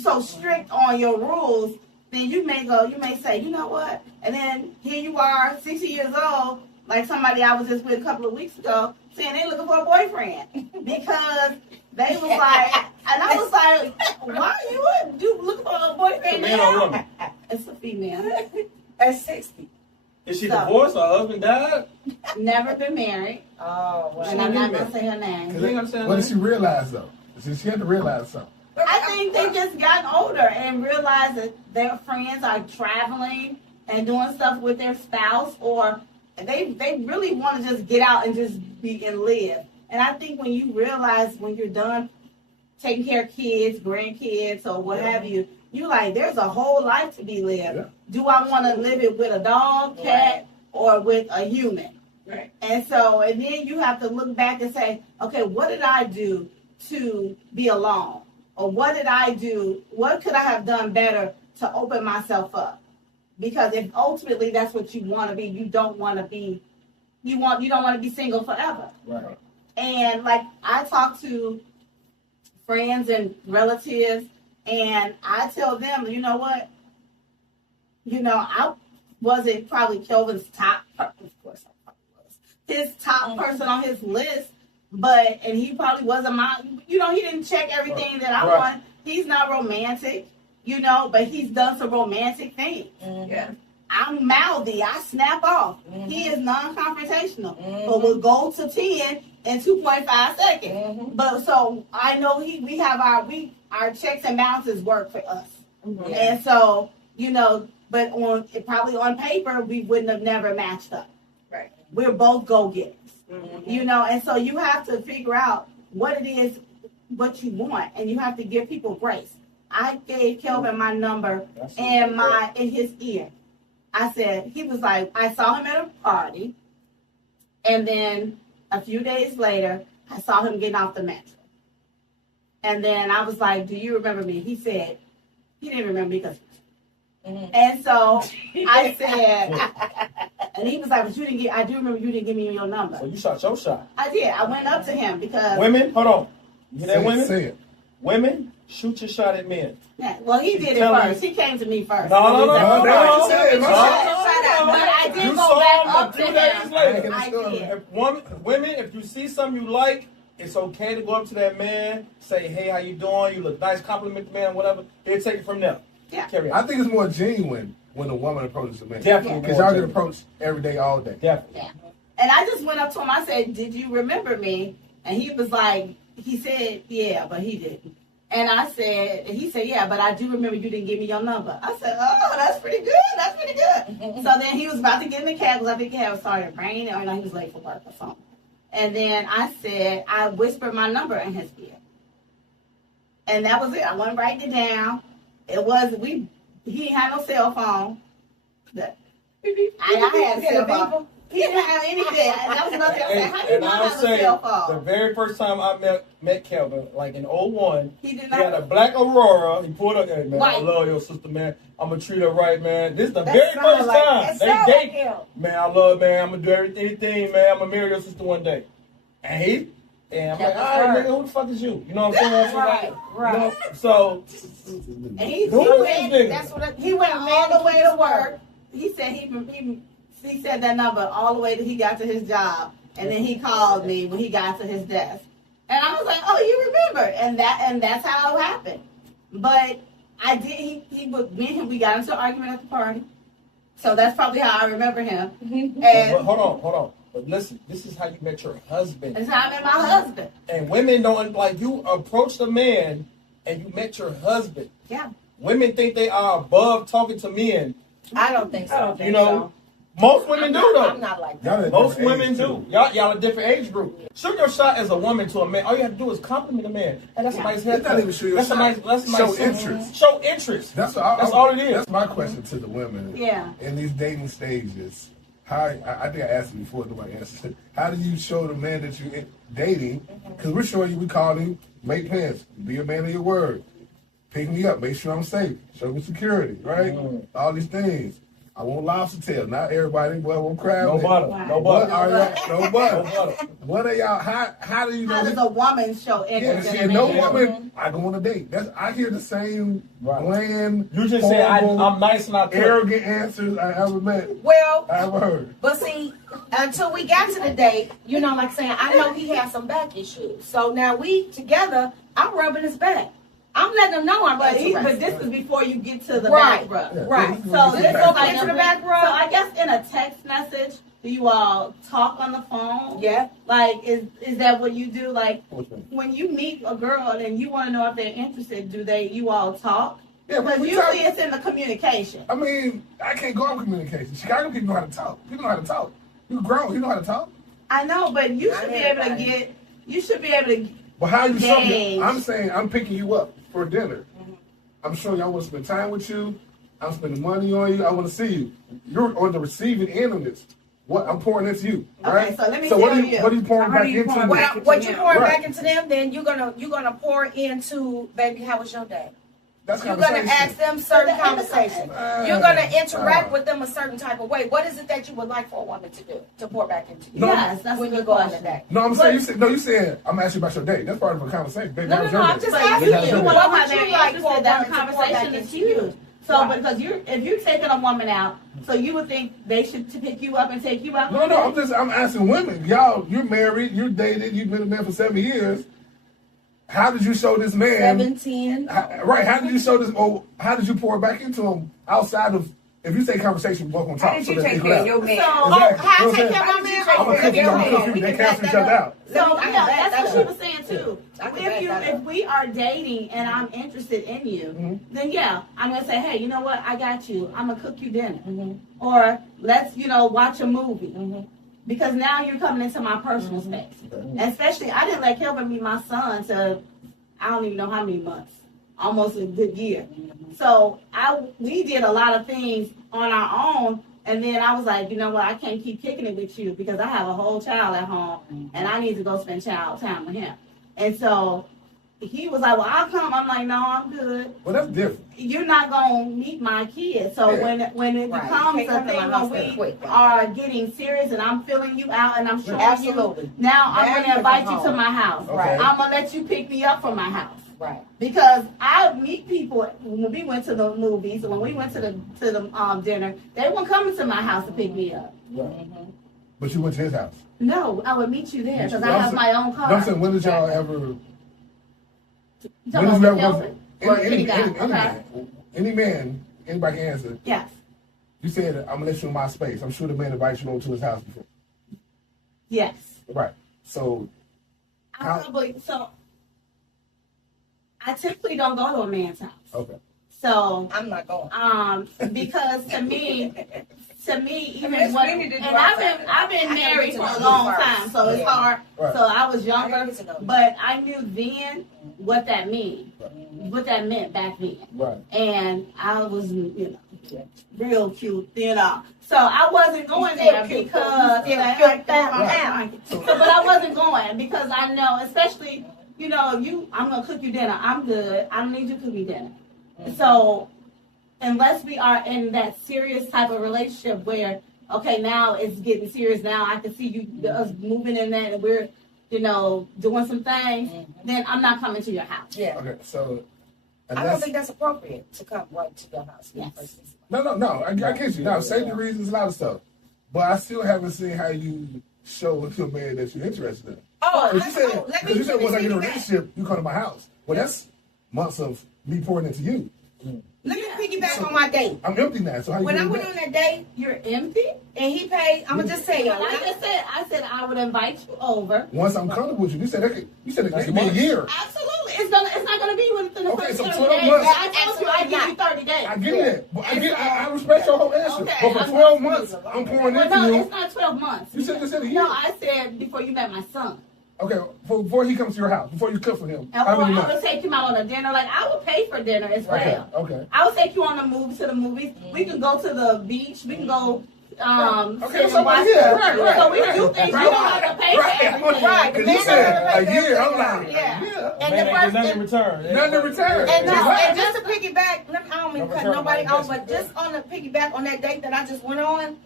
so strict on your rules. Then you may say, you know what? And then here you are, 60 years old, like somebody I was just with a couple of weeks ago, saying they looking for a boyfriend because they was like, and I was like, why you looking for a boyfriend Man now? or woman? It's a female. at 60. Is she So- divorced? Her husband died? Never been married, Oh, well. and I'm not gonna say her name. You ain't gonna say What did that? she realize though? She had to realize something. I think they just gotten older and realized that their friends are traveling and doing stuff with their spouse, or they really want to just get out and just be and live. And I think when you realize when you're done taking care of kids, grandkids, or what have you, you're like, there's a whole life to be lived. Yeah. Do I want to live it with a dog, cat, or with a human? Right. And then you have to look back and say, okay, what did I do to be alone? Or what did I do? What could I have done better to open myself up? Because if ultimately that's what you want to be, you don't want to be single forever. Right. And like I talk to friends and relatives, and I tell them, you know what? I wasn't probably Kelvin's top. Of course, I probably was his top person on his list, and he probably wasn't mine. He didn't check everything that I Right. want. He's not romantic. you know, but he's done some romantic things. Yeah. I'm mouthy. I snap off. He is non-confrontational, but will go to 10 in 2.5 seconds. But so I know we have our checks and balances work for us, and so you know, but probably on paper we wouldn't have never matched up. Right. We're both go-getters, you know, and so you have to figure out what it is, what you want, and you have to give people grace. I gave Kelvin my number and in his ear. I said, he was like, I saw him at a party, and then a few days later, I saw him getting off the metro. And then I was like, do you remember me? He said, he didn't remember me because. And so I said, and he was like, but you didn't I do remember you didn't give me your number. So you shot your shot. I did. I went up to him because. Women, hold on. You hear that, women? Say it. Women, shoot your shot at men. Yeah, well, he did it first. He came to me first. No. But No. I did You go saw back him up a to few days him. later. I did. Women, if you see something you like, it's okay to go up to that man, say, hey, how you doing? You look nice, compliment the man, whatever. He'll take it from there. Yeah. Carry I on. think it's more genuine when a woman approaches a man. Definitely. Because y'all get approached every day, all day. Definitely. Yeah. And I just went up to him. I said, did you remember me? And he was like, he said, yeah, but he didn't. And I said, and he said, yeah, but I do remember you didn't give me your number. I said, oh, that's pretty good. That's pretty good. So then he was about to get in the cab because I think the cab started raining or he was late for work or something. And then I said, I whispered my number in his ear. And that was it. I wasn't writing it down. It was, he didn't have no cell phone. I had a cell phone. He didn't have anything. And that was another thing. I said, how do you not have a cell phone? The very first time I met Kelvin, like in 01, He did he not. had a black Aurora. He pulled up, hey, man, I Right. love your sister, man. I'm going to treat her right, man. This is the That very sound first like- time that they sound date. like him. Man, I love, man. I'm going to do anything, man. I'm going to marry your sister one day. And I'm like, all right, nigga, who the fuck is you? You know what I'm saying? Right, right. You know, so, And he Who is this nigga? that's what he went all the way to work. He said he said that number all the way till he got to his job, and then he called me when he got to his desk, and I was like, "Oh, you remember?" And that's how it happened. But I did. Me and him, we got into an argument at the party, so that's probably how I remember him. but And hold on. But listen, this is how you met your husband. that's how I met my husband. And women don't, like, you approached a man and you met your husband. Yeah. Women think they are above talking to men. I don't think so. You know, most women do though. I'm not like that. Y'all at Most different women ages, do. Y'all a different age group. Shoot your shot as a woman to a man. All you have to do is compliment a man. And that's a nice It's haircut. not even shoot your That's a shot. nice. That's a nice. Show interest. Show interest. That's That's all it is. That's my question to the women. Yeah. In these dating stages, I think I asked you before, nobody answered. How do you show the man that you're dating? Because we're showing you, we call him, make plans, be a man of your word, pick me up, make sure I'm safe, show me security, right? All these things. I want lobster tail, not everybody, but I want crab No legs. butter. Wow. No What butter. are y'all? No butter. No butter. What are y'all? How do you know? How does a woman show Yeah, interest see, in a no man? woman. I go on a date. I hear the same Right. bland, You just said horrible, I'm nice and I cook. arrogant answers I ever met. Well, I ever heard. but see, until we got to the date, you know, like saying, I know he has some back issues. So now we together, I'm rubbing his back. I'm letting him know I'm But interested. this is before you get to the Right. back rub. Yeah, Right. this is So what this you is back. like into the a- back rub? So I guess in a text message, do you all talk on the phone? Yeah. Like, is that what you do? Like, Which one? when you meet a girl and you want to know if they're interested, you all talk? Yeah, Because we usually talk. it's in the communication. I mean, I can't go on communication. Chicago people know how to talk. People know how to talk. You grown, you know how to talk. I know, but you Not should be able to everybody. you should be able to, But how you show me? Engage. I'm saying I'm picking you up for dinner. I'm showing you I want to spend time with you. I'm spending money on you. I want to see you. You're on the receiving end of this. What I'm pouring into you, Okay, right? so let me what tell are you, you. what are you pouring How back do you into pour me? back Well, what you pouring Right. back into them, then you're gonna pour into, baby, how was your day? That's You're gonna conversation. ask them certain So the- conversations. Uh, You're gonna interact uh. with them a certain type of way. What is it that you would like for a woman to do to pour back into you? No, yes, that's when a you good go on the question. date. No, I'm saying you said I'm asking about your day. That's part of a conversation. Baby, No, how was no, your no, I'm day? just But asking you, How was you your want day? to know What how would you they're like interested, for a that woman to pour back conversation is into huge. you? So, Right. because if you're taking a woman out, so you would think they should to pick you up and take you out. No, I'm asking women. Y'all, you're married, you're dated, you've been a man for 7 years. how did you show this man? 17. Right. How did you show this? Or how did you pour back into him outside of? If you say conversation, both on top. How did you take care of your man? So, Exactly. how I take care of my man? I'm gonna cook you. They cancel each other out. So that's what she was saying too. If we are dating and I'm interested in you, then yeah, I'm gonna say, hey, you know what? I got you. I'm gonna cook you dinner, or let's watch a movie, because now you're coming into my personal space. Especially, I didn't let Kelvin meet my son till I don't even know how many months, almost a good year. So we did a lot of things on our own. And then I was like, you know what, I can't keep kicking it with you because I have a whole child at home and I need to go spend child time with him. And so he was like, well, I'll come. I'm like, no, I'm good. Well, that's different. You're not going to meet my kids. So when it becomes a thing when we are getting serious and I'm filling you out and I'm showing you, now I'm going to invite you to my house. Okay. I'm going to let you pick me up from my house. Right. Because I meet people when we went to the movies, when we went to the dinner, they weren't coming to my house to pick me up. Right. But you went to his house. No, I would meet you there because I have my own car. I'm saying, when did y'all ever? Any man, anybody can answer. Yes. You said, I'm gonna let you in my space. I'm sure the man invited you over to his house before. Yes. Right. So. I typically don't go to a man's house. Okay. So I'm not going. Because to me, even I've been married for a long time, so it's hard. Right. So I was younger, but I knew then what that what that meant back then. Right. And I was, real cute, So I wasn't going there because, but I wasn't going because I know, especially. I'm going to cook you dinner. I'm good. I don't need you to cook me dinner. So unless we are in that serious type of relationship where, okay, now it's getting serious. Now I can see us moving in that and we're, doing some things, then I'm not coming to your house. Yeah. Okay, so. I don't think that's appropriate to come right to your house. Yes. No. I get you. Now, safety reasons, a lot of stuff. But I still haven't seen how you show to a man that you're interested in. Because you said once I get in a relationship, you come to my house. Well, that's months of me pouring into you. Let me piggyback on my date. I'm empty now. So how when I went on that date, you're empty, and he paid. I'm gonna just say, I said I would invite you over. Once I'm comfortable with you, you said it could be a year. Absolutely, it's not gonna be within the first 30 12 days. months. I told you I give you 30 days. I get it. But I respect your whole answer. Okay, but for 12 months, I'm pouring into you. No, it's not 12 months. You said a year. No, I said before you met my son. Okay, before he comes to your house, before you cook for him, I would take him out on a dinner. Like, I would pay for dinner as well. Okay. I would take you on to the movies. We can go to the beach. We can go. Right. So we do things. You don't have to pay for everything. Right. Because you said a year. I'm like, yeah. And nothing in return. Nothing in return. And just to piggyback, I don't mean to cut nobody off, but just on the piggyback on that date that I just went on,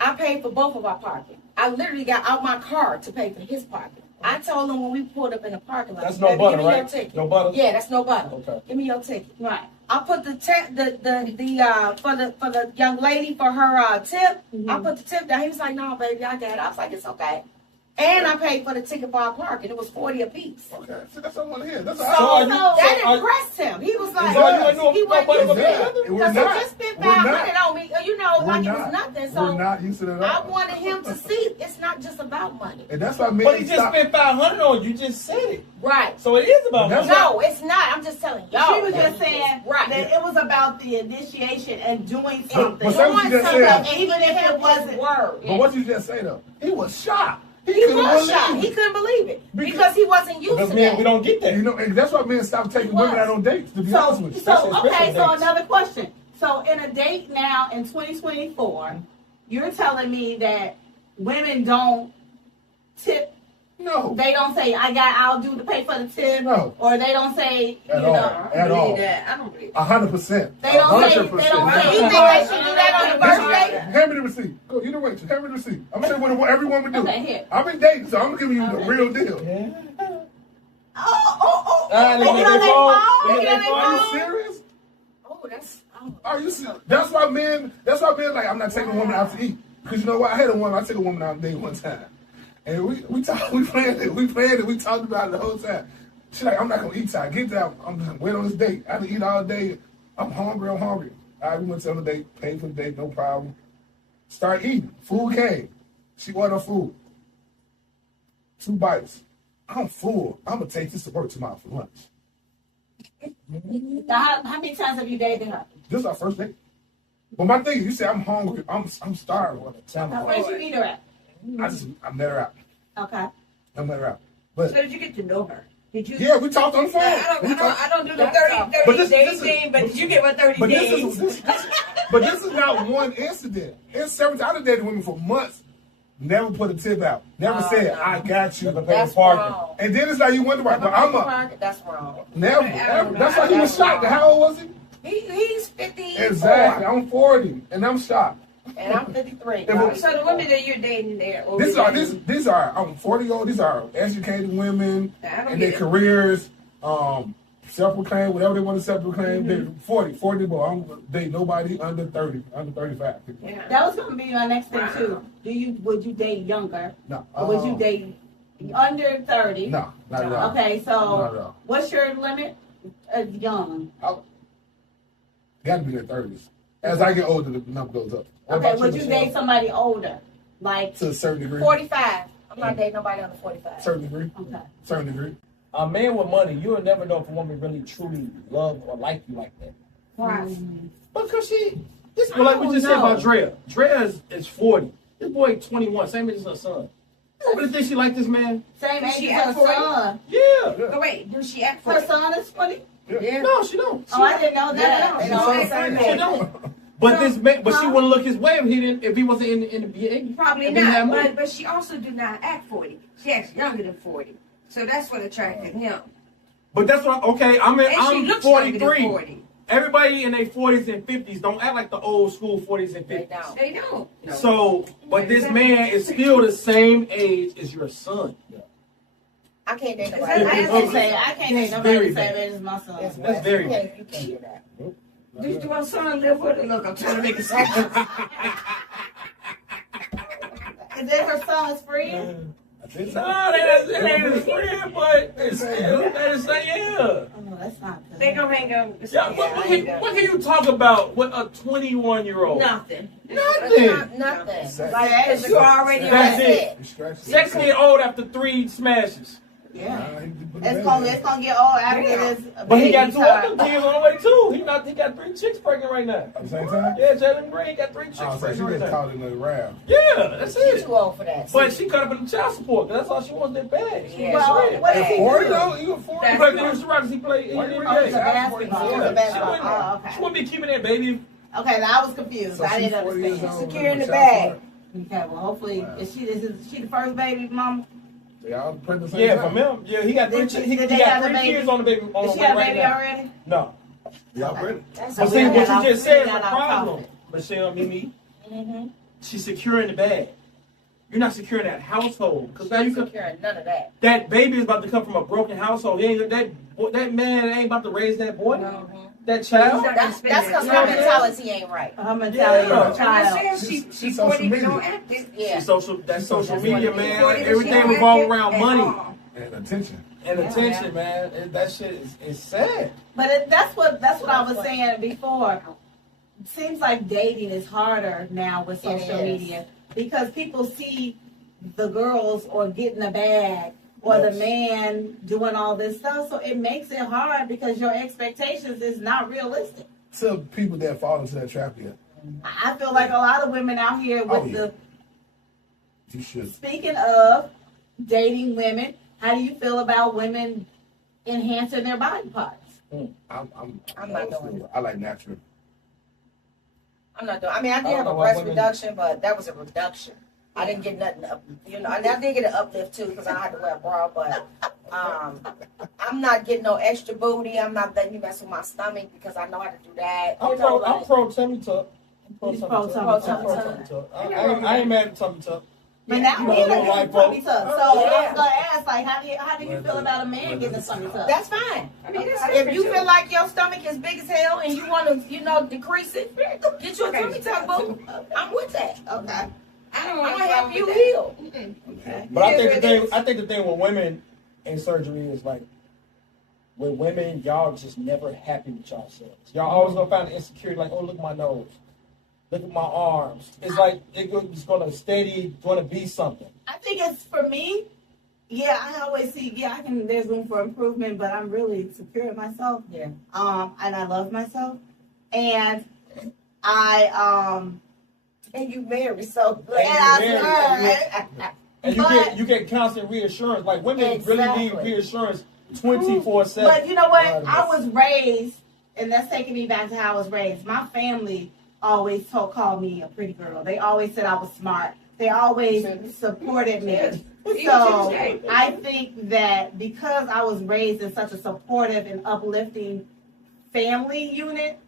I paid for both of our parking. I literally got out my car to pay for his parking. I told him when we pulled up in the parking lot, that's no butter, give me right? your ticket. No butter? Yeah, that's no butter. Okay. Give me your ticket. Right. I put the for the young lady for her tip. I put the tip down. He was like, "No, baby, I got it." I was like, "It's okay." And I paid for the ticket for our parking. It was $40 a piece. Okay, so that's what I want to hear. That's that impressed him. He was like, he wasn't because he just spent $500 on me. Like it was nothing. So we're not used to that. I wanted him to see it's not just about money. And that's why men. But he just spent $500 on you. Just said it. Right. So it is about money. No, it's not. I'm just telling y'all. She was just saying that it was about the initiation and doing something. But what you just said, even if it wasn't word. But what you just say though, he was shocked. He was shocked. He couldn't believe it because he wasn't used to that. We don't get that. And that's why men stop taking women out on dates. To be honest with you. So another question. So in a date now in 2024, you're telling me that women don't tip. No. They don't say I'll do to pay for the tip. No. Or they don't say at all. I don't believe that. 100%. They don't say. You think they should do that on the first date? Hand me the receipt. Go, you the waitress. Hand me the receipt. I'm gonna say what every woman do. Okay, here. I've been dating, so I'm giving you the real deal. Yeah. Oh. Are you serious? Are you serious? That's why men like, I'm not taking a woman out to eat. Because you know what? I had a woman, I took a woman out to date one time. And we planned it, we talked about it the whole time. She's like, I'm not gonna eat tonight. Get down. I'm just gonna wait on this date. I done eat all day. I'm hungry. All right, we went to the date, paid for the date, no problem. Start eating. Food came. She ordered food. 2 bites. I'm full. I'm gonna take this to work tomorrow for lunch. How many times have you dated her? This is our first date. But my thing is, you say I'm hungry. I'm starving. Where'd you meet her at? I met her out. Okay. I met her out. But So did you get to know her? Did you? yeah, we talked on the phone. I don't do the But 30 day this is- thing, but did you get my 30 But days? but this is not one incident. It's several times. I've dated women for months. Never put a tip out. Never said, no. I got you. That's parking. wrong. And then it's like you wonder why. But I'm a That's wrong. never. Ever. That's why he was shocked. How old was he? He's 54. Exactly. I'm 40 and I'm shocked. And I'm 53. If it- So the women that you're dating, they're older. These are I'm 40 old. These are educated women I don't and get their it. careers. Self-proclaimed, whatever they want to self-proclaim. They're 40 boy. I don't date nobody under 30, under 35. Yeah. That was gonna be my next thing too. Would you date younger? No. Or would you date under 30? No, not at all. Okay, Not at so all. what's your limit? Young. Got to be in their 30s. As I get older, the number goes up. What Okay, about would you Michelle? date somebody older? Like, To a certain degree. 45. I'm not dating nobody under 45. Certain degree. okay. Certain degree. A man with money, you'll never know if a woman really truly love or like you like that. Right. Because like we just said about Drea. Drea is 40. This boy 21, same age as her son. You really think she like this man? Same Does age she as act her for it? son. Yeah. But wait, do she act for Her it? son is 20? Yeah. No, she don't. Oh, I didn't know that. No, They she's all like the same her She age. don't. But this man, but she wouldn't look his way if he wasn't in the BA. Probably If he had not. money. But she also do not act 40. She acts younger than 40. So that's what attracted him. But that's what okay. And she I'm looks younger than 43. 40. Everybody in their 40s and 50s don't act like the old school 40s and 50s. They don't. They don't. No. So, but this man is still the same age as your son. I can't date Is nobody. that- I was gonna say, I can't date nobody very the same bad. age as my son. That's very You can't do that. Do my son live with her? Look, I'm trying to make it sense. Is that her son's friend? No, that ain't his friend, but it's still, that is yeah. Oh, that's not good. They gonna hang up. Yeah, what can you talk about with a 21-year-old? Nothing. Nothing. Nothing. Like, 'cause you already That's on it. You scratch Sex get old after 3 smashes. Yeah. Nah, he put the It's band-aid. gonna get old after Yeah. this. But he got baby 2 other time. kids on the way too. He got 3 chicks pregnant right now. At the same time? Yeah, Jalen Green got 3 chicks Oh, so she pregnant right just now. caught it in the round. Yeah, that's She's it. too old for that. But she cut up in the child support because that's all she wants. That bag. Yeah, Well, she what is is he 40 doing? though? You 40? He played for the Rockets. He played in Why you the bring Oh, up it's a child basketball. support? It's a Yeah. basketball. She Oh, She okay. wouldn't be keeping that baby. Okay, now I was confused. So I she's didn't 40 years understand. old. Securing the Child bag. support. Okay, well, hopefully, is she the first baby mama? They all pregnant at the same Yeah, time. from him. Yeah, he got 3 Did chicks. they He have got the 3 baby? kids on the baby. On Did the she way have a right baby now. already? No. Y'all pregnant? That's But a see, weird what got you off- just said is we the got off problem. topic. Michelle, Mimi, Mm-hmm. she's securing the bag. You're not securing that household because now you She's can. securing none of that. That baby is about to come from a broken household. He ain't that man ain't about to raise that boy, that child. That's because her mentality ain't right. Her mentality Yeah. of a child. She's She social 40 but media. don't act it. Yeah. Social media, what it is. man. Everything revolves around money And attention. and attention, man. That shit is sad. But that's what I was saying before. It seems like dating is harder now with It social is. media because people see the girls or getting a bag or the man doing all this stuff, so it makes it hard because your expectations is not realistic. To people that fall into that trap yet. I feel like a lot of women out here with Oh, yeah. the You should. speaking of dating women, how do you feel about women enhancing their body parts? I'm not doing it. I like natural. I'm not doing. I mean, I did have a know why breast women- reduction, but that was a reduction. I didn't get nothing up. You know, I did get an uplift too because I had to wear a bra. But I'm not getting no extra booty. I'm not letting you mess with my stomach because I know how to do that. You know, I'm like- pro tummy tuck. He's pro tummy I'm tuck. pro tummy tuck. I ain't mad at tummy tuck. But now You men know, are getting like tummy both. tuck. So I Yeah. was gonna ask, like, how do you feel about a man getting a tummy tuck? That's fine. I mean, that's If you different, feel like your stomach is big as hell and you want to, decrease it, get you a tummy tuck, boo. I'm with that. Okay. I don't I'm want gonna to help you heal. But I think the thing with women in surgery is like with women, y'all just never happy with yourselves. Y'all always gonna find the insecurity, like, oh, look at my nose, look at my arms. It's like it's gonna be something. I think it's for me. Yeah, I always see. Yeah, there's room for improvement, but I'm really secure in myself. Yeah. And I love myself, and And you married, so And you get constant reassurance. Like women really need reassurance 24/7. But you know what? I was raised, and that's taking me back to how I was raised. My family always called me a pretty girl. They always said I was smart. They always supported me. So I think that because I was raised in such a supportive and uplifting family unit,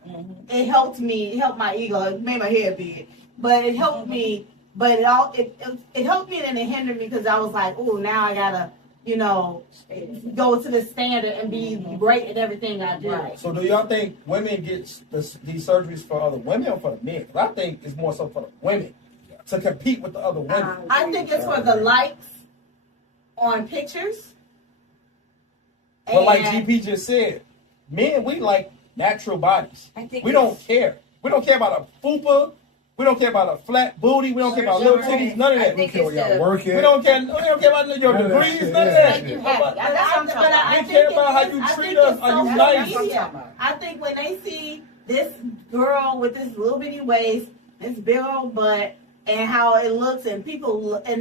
it helped me. It helped my ego. It made my head big, but it helped me. But it helped me and it hindered me because I was like, oh, now I gotta, go to the standard and be great at everything I do. Right. So do y'all think women get these surgeries for other women or for the men? 'Cause I think it's more so for the women to compete with the other women. I think it's for the likes on pictures. But like GP just said, men, we like natural bodies. We don't care. We don't care about a fupa. We don't care about a flat booty. We don't care about little titties. None of that. We don't care what y'all working. We don't care about your degrees. None of that. Make you happy. I We care about how you treat us. Are you nice? I think when they see this girl with this little bitty waist, this big old butt, and how it looks, and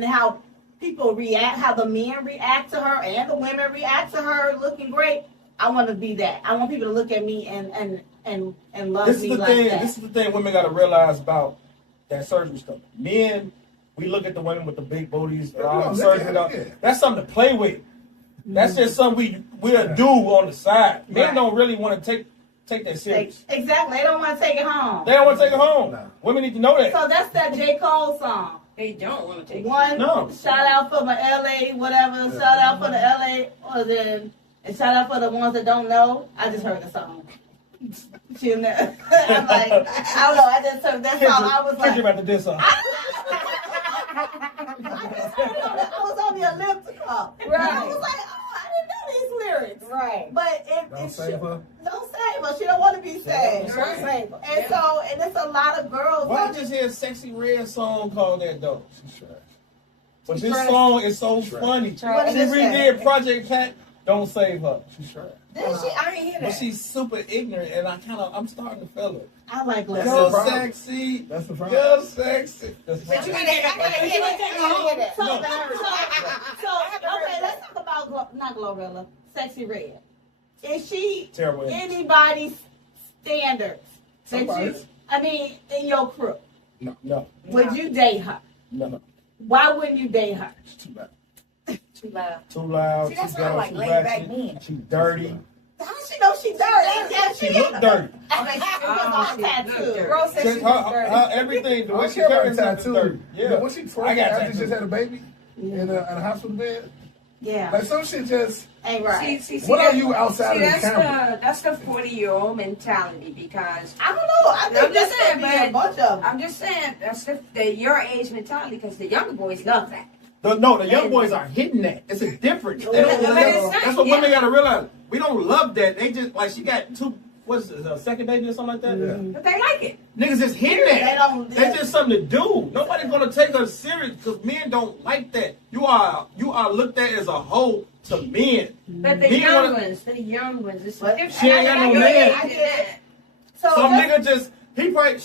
how people react, how the men react to her and the women react to her looking great, I want to be that. I want people to look at me and love me like that. This is the thing women got to realize about that surgery stuff. Men, we look at the women with the big booties, that's something to play with. That's just something we'll do on the side. Men don't really want to take that serious. Exactly. They don't want to take it home. They don't want to take it home. No. Women need to know that. So that's that J. Cole song. They don't want to take one. No. Shout out for my LA, whatever. Yeah. Shout out for the LA, and shout out for the ones that don't know. I just heard the song. I'm like, I don't know. I just heard that song. I was like, about the diss song. I was on the elliptical. Right. I was like, oh, I didn't know these lyrics. Right. But don't save her. Don't save her. She don't want to be saved. Don't save her. And it's a lot of girls. Why just hear a Sexy Red song called that though? She's trash. But this song is so funny. She What redid Project Pat. Don't save her. She's trash. Did she? I didn't hear that. But she's super ignorant, and I'm starting to feel it. I like That's Leslie. the problem. Sexy. That's the problem. You're sexy. But you gotta hear that. So okay, let's talk about not Glorilla, Sexy Red. Is she Terrible. anybody's standards? Somebody's. In your crew, No. would you date her? No. Why wouldn't you date her? She's too bad. Too loud. Too loud. See, that's too why I ghetto, like too laid back ratchet. men. She's dirty. How does she know she's dirty? Yeah, She look dirty. all tattooed. Girl said she was dirty. Her everything, the I way don't she care about carries herself is dirty. tattoo. Yeah. When she I twerking got after she tattoos. just had a baby in a hospital bed, Yeah, like some shit just. ain't right. See, What are that- you outside of the that's camera? That's the 40-year-old mentality because I don't know. I think I'm just that's saying, gonna be a bunch of them. I'm just saying that's the your age mentality because the younger boys love that. The young boys are hitting that. It's a difference. They don't love that. That's what women gotta realize. We don't love that. They just like she got two. What's it, a second baby or something like that? Yeah. But they like it. Niggas just hitting that. They That's just something to do. Nobody's gonna take us serious because men don't like that. You are looked at as a hoe to men. But the Men young wanna- ones, it's But different. she ain't got no man. I get it. So Some let's- nigga just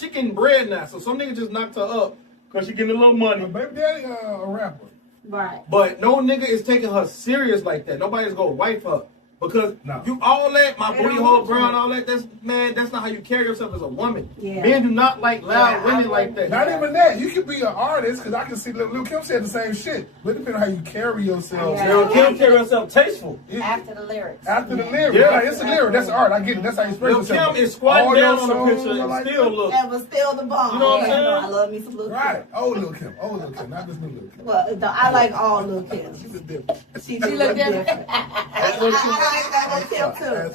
she getting bread now, so some nigga just knocked her up because she getting a little money. My baby daddy a rapper. right. But no nigga is taking her serious like that. Nobody's gonna wife her. Because No. you all that, my They booty don't hole want brown, to. all that, that's not how you carry yourself as a woman. Yeah. Men do not like loud Yeah, women I like that. Not even that. You could be an artist, because I can see Lil Kim said the same shit. But it depends on how you carry yourself. Yeah. Lil Kim carry herself tasteful. After the lyrics. After the lyric. Yeah. Like, it's a lyric. That's art. I get it. That's how you express Lil yourself. Kim is squatting All down your on the songs picture are and like still that. look. That was still the bomb. You know what I'm Yeah, saying? I love me some Lil Kim. Right. Old Lil Kim. Old Lil Kim. Not this new Lil Kim. Well, I like all Lil Kim. She was different. She look different. I like that Lil Kim too.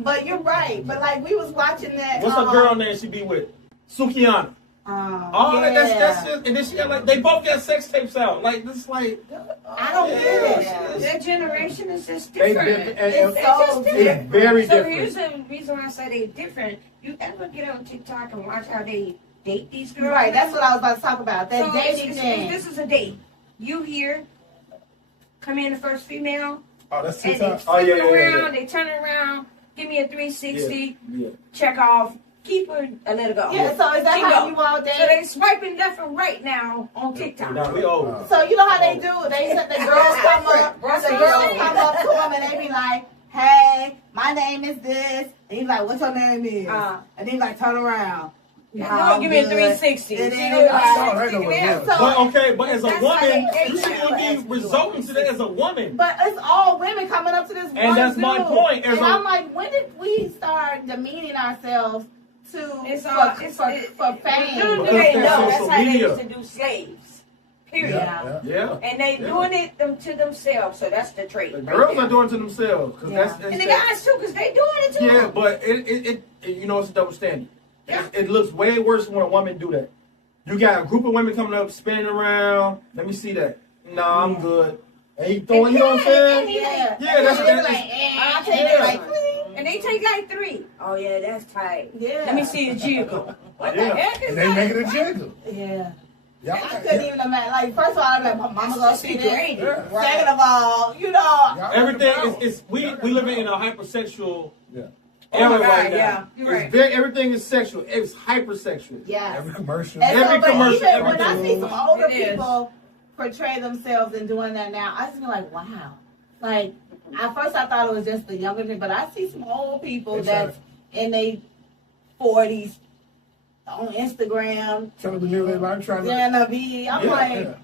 But you're right. But like we was watching that. What's her girl name she be with? Sukiana. All yeah. that's just, and then she got like they both got sex tapes out. Like this, like I don't get it. Yeah. Their generation is just they different. It's so it's different. very So different. here's the reason why I say they're different. You ever get on TikTok and watch how they date these girls? Right, that's what I was about to talk about. That So dating thing. this is a date. You here, come in the first female, Oh, that's and they TikTok. flip it yeah. around, they turn it around, give me a 360, Yeah. check off, keep her, and let it go. Yeah, so is that Keep how going. you all So date? they swiping left and right now on TikTok. Now we old. So you know how they do? They said the girls come up, the girls come up to them and they be like, "Hey, my name is this," and he's like, "What's your name is?" And he's like, "Turn around." No, give me a good. 360. And She then go he's like, I saw it right over yeah. there. So, But as a That's how woman, they date you now. shouldn't be resulting to that as a woman. but it's all women coming up to this one And that's my dude. point. As And a- I'm like, when did we start demeaning ourselves to It's for, all for, it's for Dude, fame? Because they know. that's That's social how media. they used to do slaves. Period. Yeah. Yeah. And they doing it to themselves, so that's the trait. The right girls there. are doing it to themselves because Yeah. that's And the that- guys too, because they doing it too. Yeah, but it you know it's a double standard. Yeah. It looks way worse when a woman do that. You got a group of women coming up, spinning around. Let me see that. Nah, I'm good. And he throwing, you know what I'm saying? Yeah, Yeah, that's and what they that be is. like, I'll take it like, And they take like 3. Oh yeah, that's tight. yeah. Let me see a jiggle. What Yeah. the heck is And they that? make it a jiggle. Yeah. Y'all, I couldn't even imagine. Like, first of all, I'm like, my mama gonna see this. Great. Yeah. Second of all, you know, Y'all Everything got the is we living in a hypersexual Yeah. era my God, right now. yeah, you're It's right. very, everything is sexual. It's hypersexual. yes. Every commercial. And Every but commercial, even when I everything. see some older It is. people portray themselves and doing that now, I just be like, wow. Like, at first I thought it was just the younger people, but I see some old people that's in their 40s on Instagram, Trying to live their life, trying to. I'm Yeah, like, Yeah.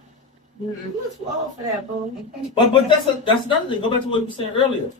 you too old for that, boo. But that's another thing. Go back to what you were saying earlier.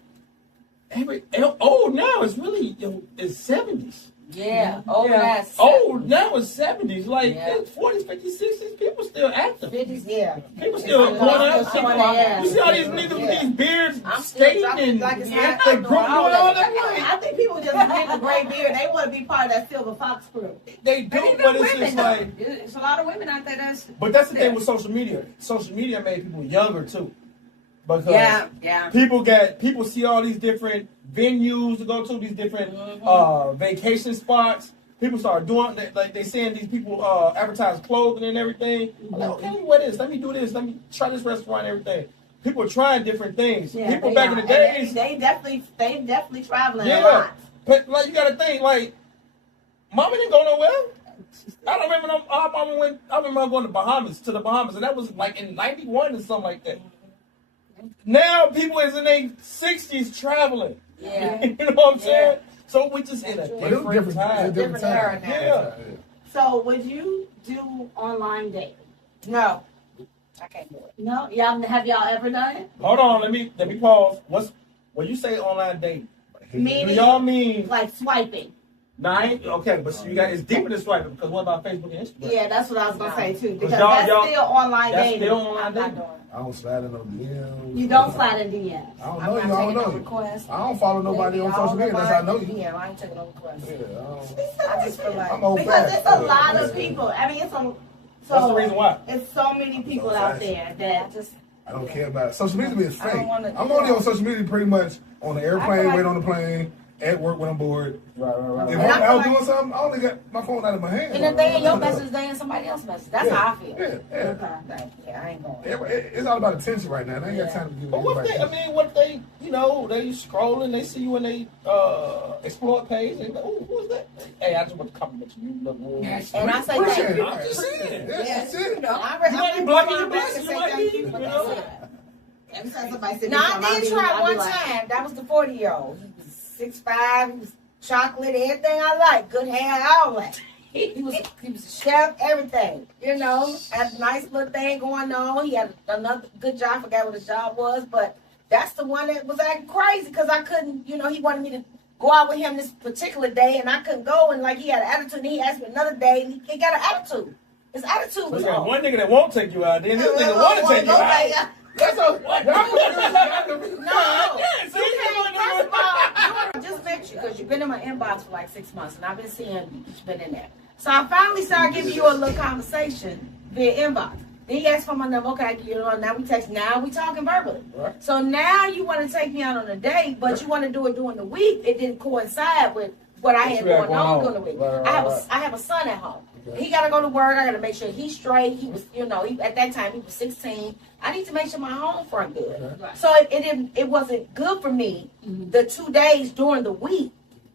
Old now is really is 70s. Yeah. Oh, that's Old now is 70s. Like Yeah. it's 40s, 50s, 60s. People still active. 50s, yeah. People still It's going still out. showing their ass. You see all these niggas with these beards I'm still skating dropping and like it's yeah, not they outdoor group doing all all that. I think people just get the gray beard. They want to be part of that Silver Fox crew. They do, Even but it's women, just though. like. It's a lot of women out there that's. But that's the thing with social media. Social media made people younger too, because Yeah. people see all these different venues to go to, these different vacation spots. People start doing like they saying these people advertise clothing and everything. I'm like, okay, let me wear this. Let me do this. Let me try this restaurant and everything. People are trying different things. Yeah, People they back are. in the And days, they definitely traveling a yeah. lot. But like you got to think, like, Mama didn't go nowhere. I don't remember. Mama went. I remember going to the Bahamas, and that was like in '91 or something like that. Now people is in their 60s traveling. Yeah. You know what I'm saying? So we just in a But it was different time. Different era now. Yeah. So would you do online dating? No. I can't do it. No, have y'all ever done it? Hold on, let me pause. When you say online dating, do Meaning y'all mean like swiping? okay? But so you got it's deeper than swiping because what about Facebook and Instagram? Yeah, that's what I was gonna say too. Because y'all- that's still online That's dating. still online I'm not dating? doing it. I don't slide in no DMs. You don't slide in DMs. I don't I'm know not you. I don't taking know no you. requests. I don't follow nobody on social media unless I know you. Yeah, I ain't taking no requests. Yeah, I just feel like I'm old Because fashioned. it's a lot of people. I mean, it's a What's the reason why? It's so many people out there that just I don't care about it. Social media is I don't fake. wanna I'm do only that. on social media pretty much on the I airplane, feel like- wait on the plane, at work when I'm bored. Right. If And I I'm feel out like- doing something, I only got my phone out of my hand. and if they in your message, they in somebody else's message. That's yeah. how I feel. Yeah. Like, yeah, I ain't going. It's all about attention right now. And I ain't got time to give But what if anybody. what if they, they scrolling, they see you and they explore page, and oh, who's that? Hey, I just want to compliment you. You look good. And I say Appreciate thank it. you. I'm just saying. Yeah, that's it. You know, You might be blocking your blessings. You might be, every time somebody said No, I did try one time. That was the 40-year-old. He was 6'5", he was chocolate, everything I like. Good hair, all that. He was a chef, everything. You know, had a nice little thing going on. He had another good job. I forgot what his job was, but that's the one that was acting crazy because I couldn't, he wanted me to go out with him this particular day and I couldn't go, and like he had an attitude, and he asked me another day and he got an attitude. His attitude So was you got off. one nigga that won't take you out, then this nigga want to take you out. That's a what? No, Yeah, see, you you can't. know, First of all, I just met you because you've been in my inbox for like 6 months, and I've been seeing you've been in there. So I finally started giving you a little conversation via inbox. Then he asked for my number. Okay, I give you the number. Now we text. Now we talking verbally. Right. So now you want to take me out on a date, but you want to do it during the week. It didn't coincide with what I had going on during the week. Right. I have a son at home. Okay. He got to go to work. I got to make sure he's straight. He was, at that time he was 16. I need to make sure my home front good. Okay. So it wasn't good for me the 2 days during the week,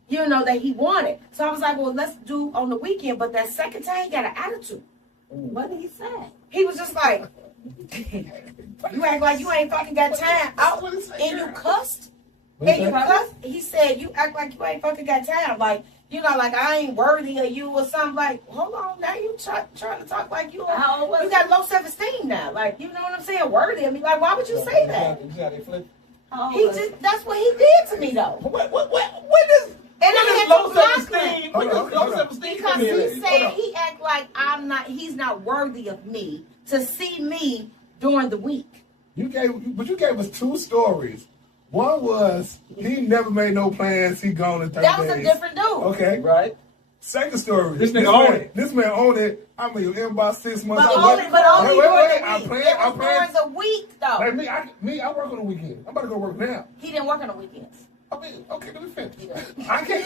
that he wanted. So I was like, well, let's do on the weekend. But that second time he got an attitude. What did he say? He was just like, you act like you ain't fucking got time. And you cussed. And you cussed. He said, you act like you ain't fucking got time. Like, like I ain't worthy of you or something. Like, hold on, now you trying to talk like you got low self-esteem now. Like, you know what I'm saying? Worthy of me. Like, why would you say that? That's what he did to me though. What is And I had low to block self-esteem? him. What does low self-esteem Because come in? he said he act like he's not worthy of me to see me during the week. You gave us 2 stories. One was he never made no plans. He gone in 30 That was days. a different dude. Okay. Right. Second story. This nigga own it. This man owned it. I'm in your inbox 6 months. But only during the week. It was during the week though. Like me, I work on the weekend. I'm about to go work now. He didn't work on the weekends. I mean, okay, let me finish. Yeah. I can't.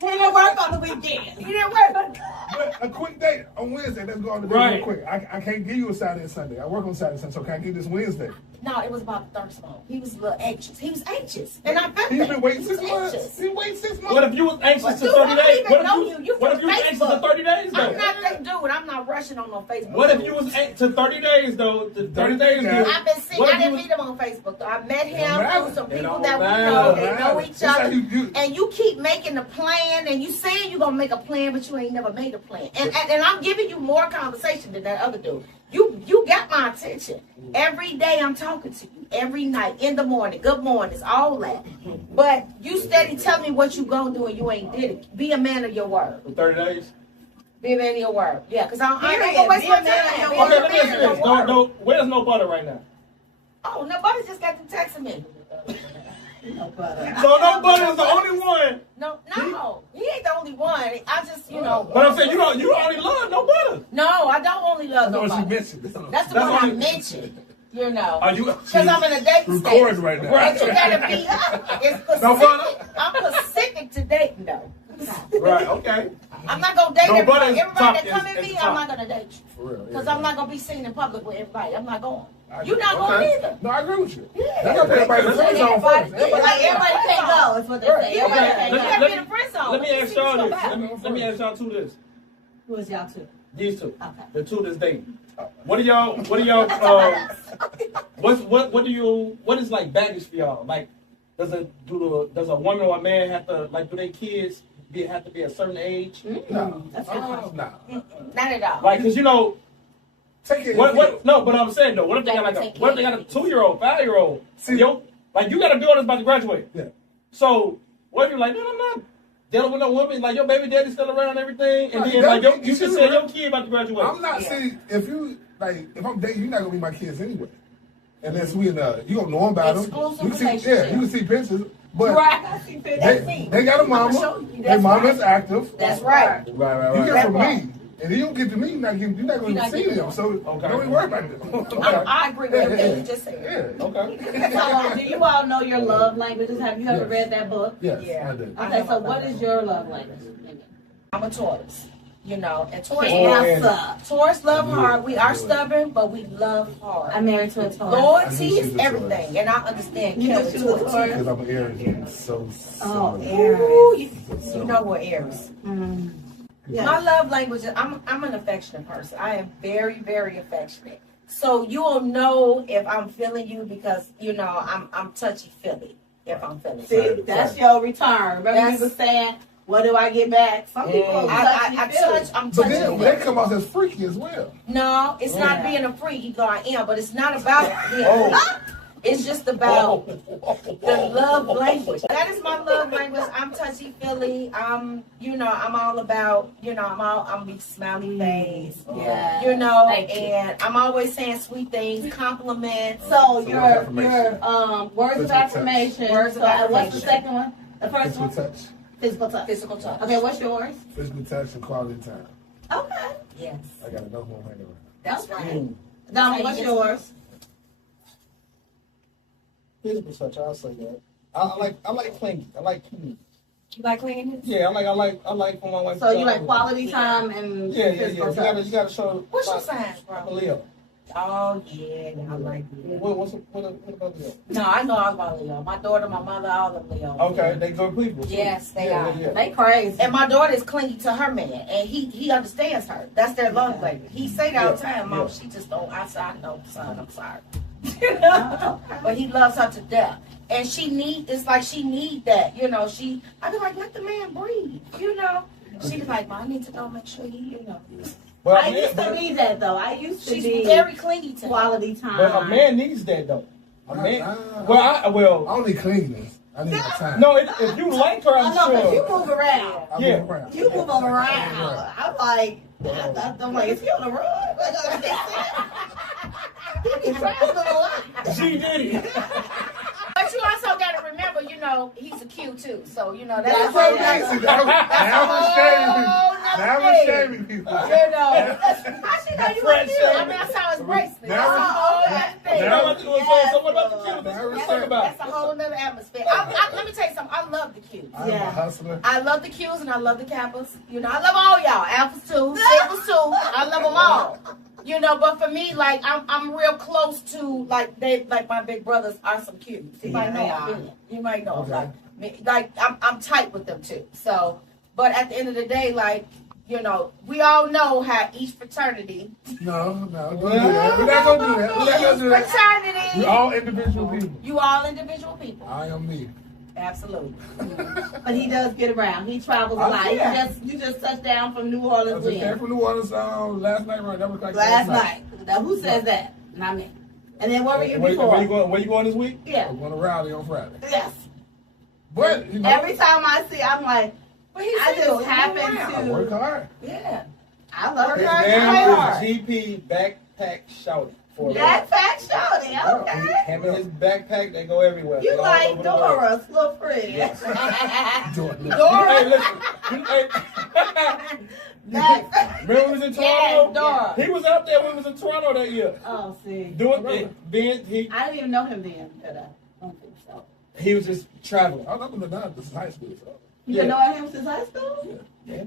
He didn't work on the weekend. He didn't work. But a quick date on Wednesday. Let's go on the date real quick. I can't give you a Saturday and Sunday. I work on Saturday and Sunday, so can I give this Wednesday? No, it was about the thirst mode. He was a little anxious. He was anxious. And I felt He's that. been waiting He 6 was months. anxious. He waited 6 months. What if you was anxious to Dude, 30 I don't days? even What know if you. you You was from anxious to Facebook. 30 days though? I'm not that dude. I'm not rushing on no Facebook. What if you was to 30 days though? To 30 days. Yeah. I've been seeing. What I if you didn't was- meet him on Facebook though. I met him matter. through some It people don't that we matter. know. They It know matter. each That's how other. you- And you keep making a plan, and you saying you're gonna make a plan, but you ain't never made a plan. And I'm giving you more conversation than that other dude. You got my attention. Every day I'm talking to you. Every night, in the morning, good mornings, all that. But you steady telling me what you gonna do and you ain't did it. Be a man of your word. For 30 days? Be a man of your word. Yeah, because I ain't Period. gonna waste Be my a man of time. your Be word. Okay, a let me man ask of you your this. word. Where's no butter right now? Oh, nobody just got to texting me. No butter. So no butter is the only one. No, he ain't the only one. I just, But I'm saying you only love no butter. No, I don't only love That's what she nobody. mentioned. That's the That's one I only- mentioned. Are you? Because I'm in a date recording stage. right now. But you gotta be. It's No specific. butter? I'm specific to dating though. Right. Okay. I'm not gonna date No butter everybody. is Everybody top, that come is at me, top. I'm not gonna date you. For real. Because yeah. I'm not gonna be seen in public with everybody. I'm not going. I You're agree. not going Okay. either. No, I agree with you. Yeah. That's what everybody Let friends on everybody- first. yeah, Like everybody can't go. Is what they say. Yeah, Everybody you can't go. gotta be in a friend zone. Let me ask See y'all what's this. gonna happen. Let me ask y'all two this. Who is y'all two? These two. Okay. The two that's dating. What do y'all what is like baggage for y'all? Like does a woman or a man have to like do their kids have to be a certain age? No. That's a good question. No. Not at all. Like cause Take it. no, but I'm saying though, what if they got a 2-year-old, 5-year-old? See- Like you got a daughter that's about to graduate. Yeah. So what if you're like, no, I'm not dealing with no woman, like your baby daddy's still around and everything, and No, then that- like you you can should say your around. kid about to graduate. I'm not saying if I'm dating, you're not gonna be my kids anyway. Unless we you gonna know about them. Exclusive You can see, relationship. you can see pictures, but Right. I see that. That's me. they got a I'ma mama. show you. Their That's mama's right. active. That's right. You get That from part. me, and you don't get to me. You're not You're gonna not see getting them. So Okay. don't even worry about it. I agree with everything you just said. Yeah. Okay. So, do you all know your love languages? Have you ever Yes. read that book? Yes, Yeah. I did. Okay, so what is your love language? I'm a Taurus. And Taurus, Taurus love hard. We are stubborn, but we love hard. I'm married to a Taurus. I knew Loyalty she is was a everything, and I understand You know Kelly she was a Taurus. Taurus? Because I'm an Aries. So. Oh, Ooh, Aries. you know we're Aries. Mm. Yeah. My love language is I'm an affectionate person. I am very, very affectionate. So you'll know if I'm feeling you because I'm touchy feely if I'm feeling See, you. that's your return. Remember That's- you were saying, what do I get back? Some people I'm But touchy then feely. they come out as freaky as well. No, it's not Yeah. being a freak, even though I am, but it's not about being Oh. a freak. It's just about the love language. That is my love language. I'm touchy feely. I'm all about, I'm be smiley face. Yeah. Thank you. And I'm always saying sweet things, compliments. So So your words of affirmation. words of Words of affirmation. Words of So what's the affirmation. second one? The first Physical one? touch. Physical touch. Physical touch. Okay, what's yours? Physical touch and quality time. Okay. Yes. I got enough more money around. That's right. Donna, what's yours? Physical touch, I'll say that. I like clingy. I like clingy. You like cleaning? Yeah, I like for my wife. So you like quality time and Yeah. physical You touch. gotta show. What's your like, sign, I'm a bro? Leo. Oh, yeah. I like it. What about Leo? No, I know I'm about Leo. My daughter, my mother, all of Leo. Okay, they good people. Yes, they are. They crazy. And my daughter is clingy to her man, and he understands her. That's their love language. He say that all the time, Mom. She just don't. I know, son. I'm sorry. You know, but he loves her to death, and she need. It's like she need that. You know, I be like, let the man breathe. You know, she be like, Mom, I need to go make sure he. You know, Well, I used to be that though. I used to she's be very clingy to him. quality time. but a man needs that though. A man. I Well, don't need cleanness. I need my time. no. If you like her, I I'm know, but you sure. move around. I Yeah. move around. You move around. I'm like, I'm like, is he on the road? He be traveling a lot. She did it. But you also got to remember, you know, he's a Q too. So you know that's That's a okay. whole See, nother- now we're shaming people. Now we're shaming people. You know, how she know you were French cute? I shame. mean, I saw his bracelet. Now That's a whole we're- other thing. So what about the children? Now we're Let's saying- talk about That's a whole other atmosphere. Let me tell you something. I love the Qs. I'm Yeah. a hustler. I love the Qs and I love the Kappas. You know, I love all y'all. Alphas too, Sigmas too. I love them all. You know, but for me, like I'm real close to like my big brothers are some Qs. You might know them. You might know them. Like I'm tight with them too. So, but at the end of the day, like, you know, we all know how each fraternity. No, don't do that. We're not gonna do that. We're not gonna do that. Fraternity. We're all individual people. You all individual people. I am me. Absolutely. But he does get around. He travels a lot. Yeah. You just touched down from New I Orleans just came when? from New Orleans last night, right? That was like Last night. Now who says that? Not me. And then where were you before? Where you going this week? Yeah. I'm going to rally on Friday. Yes. But, you know, Every time I see, I'm like, But he's I single. just He happen around. I work to. hard. Yeah. I love His her. name is GP Backpack Shouty. That fat shorty. Okay. Him and his backpack, they go everywhere. You They all like over the world. Dora's little friend. Hey, listen. Remember we was in Toronto? Yes, Dora. He was out there when we was in Toronto that year. Oh, see. Doing it. Then I didn't even know him then, but I don't think so. he was just traveling. I'm not done. This is high school. So. You Yeah. been knowing him since high school? Yeah.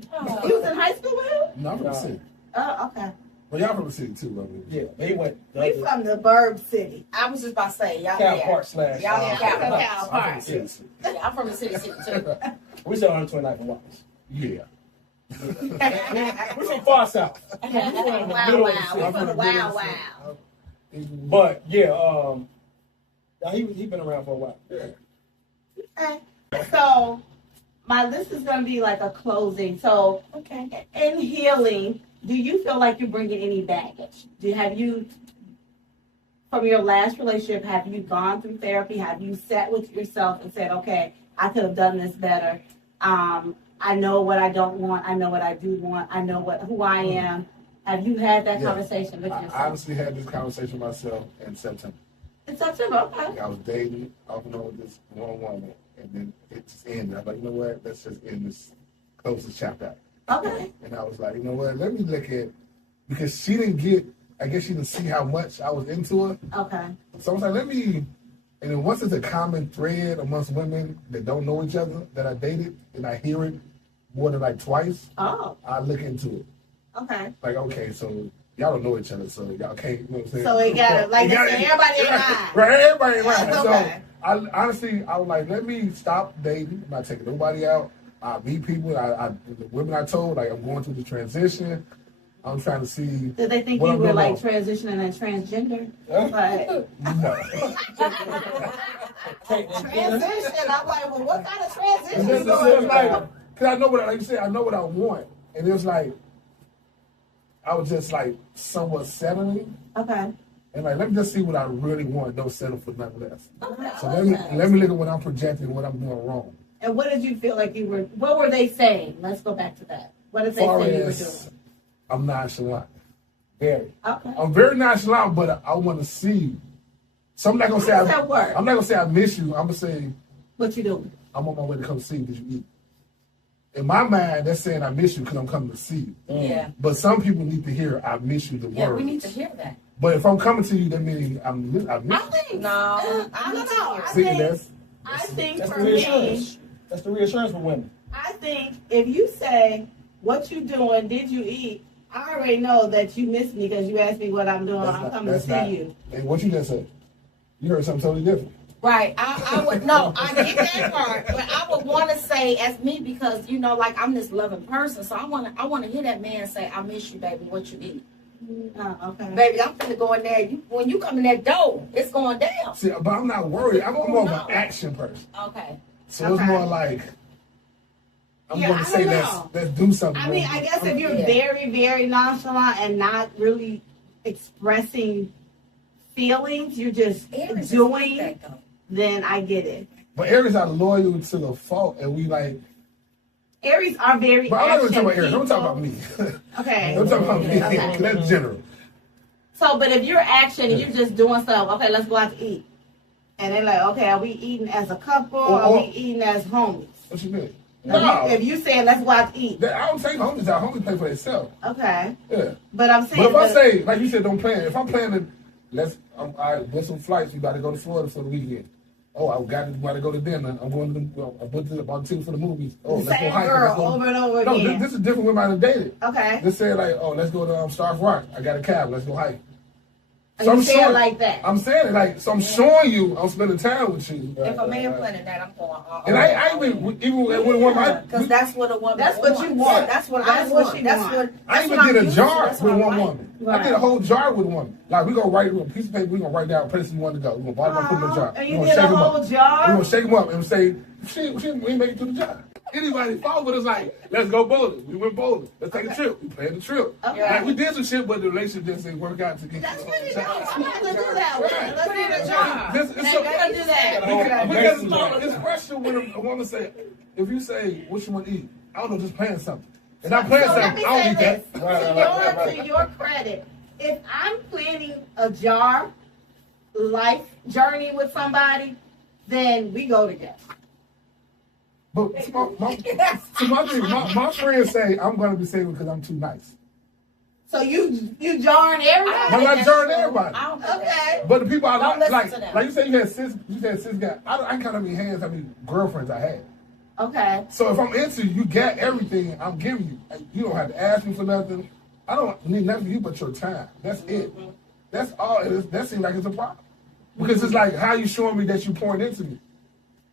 You was in high school with him? No, I'm from the city. Oh, okay. But y'all from the city too, I mean. Yeah, he went. We from the Burb City. I was just about to say, y'all Cal yeah. Park slash. Y'all Yeah, Cal from Park. Cal I'm Park. from the city. Yeah, I'm from the city too. We still on 29th and Watkins. Yeah. We're from far south. Wow, middle wow. of the We city. from the middle wow, of the wow. city. But yeah, he been around for a while. Okay. So, this is going to be like a closing. So, Okay. in healing, do you feel like you're bringing any baggage? Have you, from your last relationship, have you gone through therapy? Have you sat with yourself and said, okay, I could have done this better. I know what I don't want. I know what I do want. I know who I am. Have you had that Yeah. conversation with I yourself? honestly had this conversation myself in September. In September, okay. I was dating off and on with this one woman, and then it just ended. I was like, you know what? Let's just end this, close this chapter out. Okay. And I was like, you know what? Let me look at, because she didn't get, I guess she didn't see how much I was into her. Okay. So I was like, let me, and then once it's a common thread amongst women that don't know each other that I dated, and I hear it more than like twice, Oh, I look into it. okay. Like, okay, so y'all don't know each other, so y'all can't, you know what I'm saying? So it got to, like they say, everybody ain't lying. Right, everybody ain't lying. That's So okay. I honestly, I was like, let me stop dating. I'm not taking nobody out. I meet people. The women I told, like, I'm going through the transition. I'm trying to see. Did they think what you I'm were doing like wrong. transitioning and transgender? Like, No. transition. I'm like, well, what kind of transition And is then going it's like, on? cause I know what, like you said, I know what I want, and it was like, I was just like somewhat settling, Okay. and like, let me just see what I really want. Don't settle for nothing less. Okay. So let me look at what I'm projecting, what I'm doing wrong. And what did you feel like you were? What were they saying? Let's go back to that. What did they Far say you were as doing? I'm nonchalant. Very. Okay. I'm very nonchalant, but I want to see. So I'm not gonna say How does that work? I'm not gonna say I miss you. I'm gonna say What you doing? I'm on my way to come see you. Did you eat? In my mind, that's saying I miss you because I'm coming to see you. Yeah. But some people need to hear I miss you, the Yeah, word. we need to hear that. But if I'm coming to you, that means I miss I you. think No, I don't know. I think That's for the me, reassurance. That's the reassurance for women. I think if you say, what you doing, did you eat, I already know that you miss me because you asked me what I'm doing. I'm coming to see you. And what you just said? You heard something totally different. Right. I would no, I get that part, but I would want to say as me because like I'm this loving person, so I want to hear that man say, "I miss you, baby. What you eat?" Okay. Baby, I'm finna go in there. When you come in that door, it's going down. See, but I'm not worried. I'm more of an action person. Okay. So it's more like I'm Yeah, going I to say don't let's do something. I mean, I guess if you're very, very nonchalant and not really expressing feelings, you're just Aries doing, is like that, though. then I get it. But Aries are loyal to the fault, and we like. Aries are very But I'm not even talking about action Aries. I'm talking people. about me. Okay. I'm talking about me. Okay. That's general. So, but if you're action and you're just doing stuff, okay, let's go out to eat. And they're like, okay, are we eating as a couple or are we eating as homies? What you mean? If you say let's go out to eat. I don't take homies out. Homies pay for themselves. Okay. Yeah. But I'm saying. But if I say, like you said, don't plan. If I'm planning, I book some flights. We got to go to Florida for the weekend. Oh, I got to go to dinner. I'm going to I booked about tickets for the movies. Oh, let's go same hiking. girl over and over No, again. this is different women I've dated. Okay. Just say like, oh, let's go to Stark Rock. I got a cab. Let's go hike. So I'm saying like that. I'm saying it like, so I'm showing you I'm spending time with you. If a man planning that, I'm going. And I even with a woman, because that's what a woman. That's what you want. Yeah, that's what That's I what want. you That's want. what. I even what I'm did a used to. jar That's with what I one like. woman. Right. I did a whole jar with a woman. Like we gonna write on a piece of paper. We gonna write down places we want to go. We gonna put them in a jar. And We you gonna did shake a 'em up. whole jar? We gonna shake them up and say, we ain't make it to the jar. Anybody fall with us like, let's go bowling. We went bowling. Let's take a trip. We planned the trip. Okay. Like we did some shit, but the relationship just didn't work out to get That's to pretty the dope. I'm about to do that one. Right. Let's do the jar. Let's do that. Because it's pressure when a woman say, if you say, what you want to eat? I don't know, just plan something. And I plan So let something, me I say don't eat this. that. To your credit, if I'm planning a jar life journey with somebody, then we go together. But my friends say I'm going to be single because I'm too nice. So you jarring everybody? I'm not jarring everybody. I don't think Okay. that's But the people I Don't like, listen to them. like you said, you had six guys. I count how many hands, how many girlfriends I had. Okay. So if I'm into you, got everything I'm giving you. You don't have to ask me for nothing. I don't need nothing from you but your time. That's it. That's all it is. That seems like it's a problem. Because it's like, how you showing me that you pouring into me?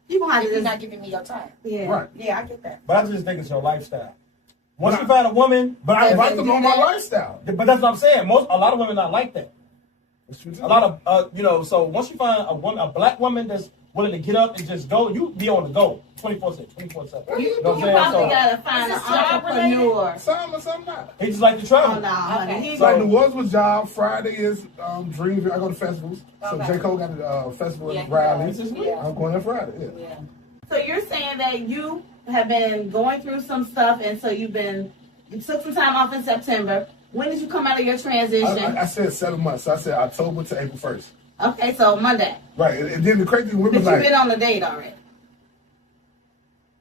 You gonna have to You're just, not giving me your time. yeah. Right. Yeah, I get that. But I just think it's your lifestyle. Once you find a woman, But I that- invite them on my lifestyle. But that's what I'm saying. A lot of women not like that. That's true too. A lot of so once you find a black woman that's willing to get up and just go, you be on the go 24/7, 24/7. You know what I'm saying? probably So gotta find an Is this job entrepreneur. Some or some not. he just like to travel. Oh no, honey. He- So like New Orleans was job. Friday is Dream. I go to festivals. So Okay. J. Cole got a festival in Yeah, Raleigh. This is weird. Yeah. I'm going there Friday. Yeah. Yeah. So you're saying that you have been going through some stuff, and so you took some time off in September. When did you come out of your transition? I said 7 months. So I said October to April 1st. Okay, so Monday. Right. And then the crazy thing, But women you've like, been on a date already.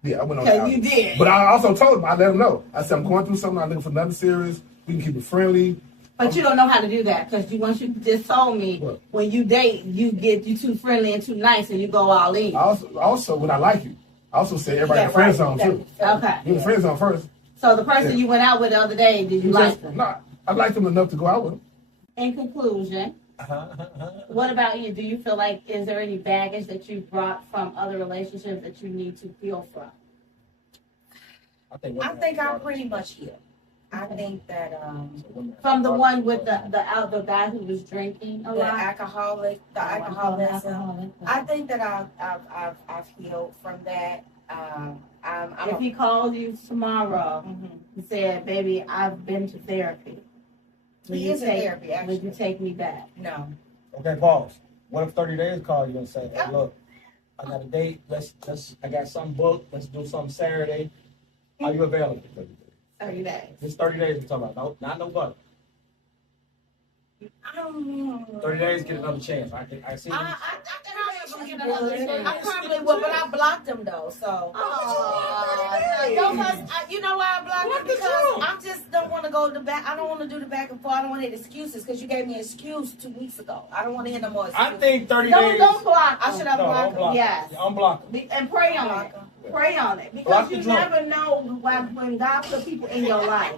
yeah, I went on Okay, that. you did. But I also told him, I let him know. I said, I'm going through something. I'm looking for nothing serious. We can keep it friendly. But you don't know how to do that because once you just told me What? when you date, you too friendly and too nice, and you go all in. I also when I like you, I also say everybody in the friend zone too. Okay. You're in the friend zone first. So the person Yeah. you went out with the other day, did you like them? Nah, I liked them enough to go out with them. In conclusion, what about you? Do you feel like is there any baggage that you brought from other relationships that you need to heal from? I think I'm pretty much here. I think that From the one with the guy who was drinking a the lot. alcoholism. I think that I've healed from that. If he called you tomorrow Mhm. and said, "Baby, I've been to therapy," will He you is in therapy, Would actually. you take me back? No. Okay, boss. What if 30 days call you and say, hey, look, I got a date. I got something booked. Let's do something Saturday. Are you available? 30 days. This 30 days we're talking about. No, not no butter. 30 days, get another chance. I see. I can have gonna get another shirt. I probably would, but I blocked him though. So. You know why I blocked him? Because I just don't want to go to the back. I don't want to do the back and forth. I don't want any excuses because you gave me an excuse 2 weeks ago. I don't want to hear no more excuses. I think 30 days. Don't block. I should have blocked him. Yes. Unblock him. And pray on it. Pray on it. Block Because the you drunk. never know when God put people in your life.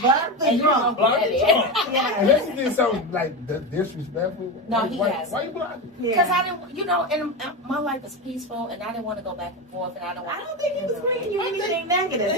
Block the drunk. Block the drunk. Yeah. Unless he did something like disrespectful. No, he has. Why you blocking? Because I didn't, and my life is peaceful, and I didn't want to go back and forth, and I don't. I don't think he was bringing you anything negative.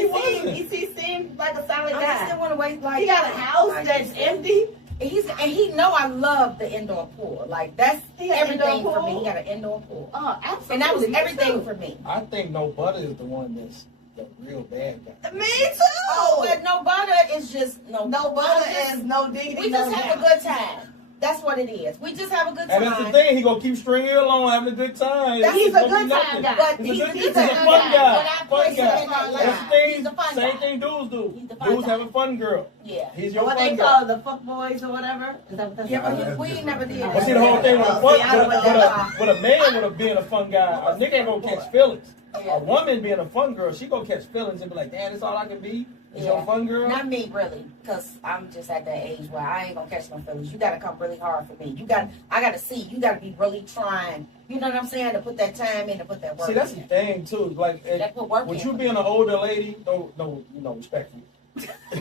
He seemed like a solid I guy. just didn't want to wait. Like He got a house that's empty. He know I love the indoor pool. Like that's He got everything indoor for pool? me. He got an indoor pool, Oh, absolutely. and that was Me everything too. for me. I think No Butter is the one that's the real bad guy. Me too. Oh, but no butter is just no. No butter is no diggity. We just have a good time. That's what it is. We just have a good time. And that's the thing, he gonna keep stringing you along, having a good time. He's a gonna good be time nothing. guy. But He's a he's fun a guy. When I Fun place him guy. in my That's life, the thing. he's a fun Same guy. thing dudes do. He's the fun Dudes guy. have a fun girl. Yeah. He's your What fun they guy. call the fuck boys or whatever. Is that what that's Yeah, called? but we never did. But see, the whole thing with a, Oh, see, I don't with know. with a man with a being a fun guy, a nigga ain't gonna catch feelings. Yeah. A woman being a fun girl, she gonna catch feelings and be like, damn, that's all I can be? Is Yeah. your fun girl? Not me, really, because I'm just at that age where I ain't gonna catch no feelings. You gotta come really hard for me. I gotta see. You gotta be really trying. You know what I'm saying? To put that time in, to put that work. See, that's the in. thing too. Like, That put work with in. you being an older lady, no, respectfully.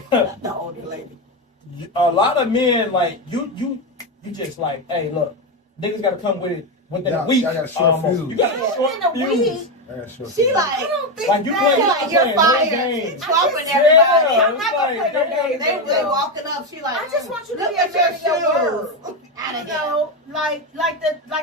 The older lady. A lot of men, like you just like, hey, look, niggas gotta come with it within a week. Y'all got a short almost. fuse. You got a short In a fuse. week. She like, I don't think Like you that. play, like, you're playing fired. no game. She's trumping Yeah, everybody. I'm not gonna play no game. They walking up. She like, I just want you to look be at a man of your your word. shoes. Out You of here. know, like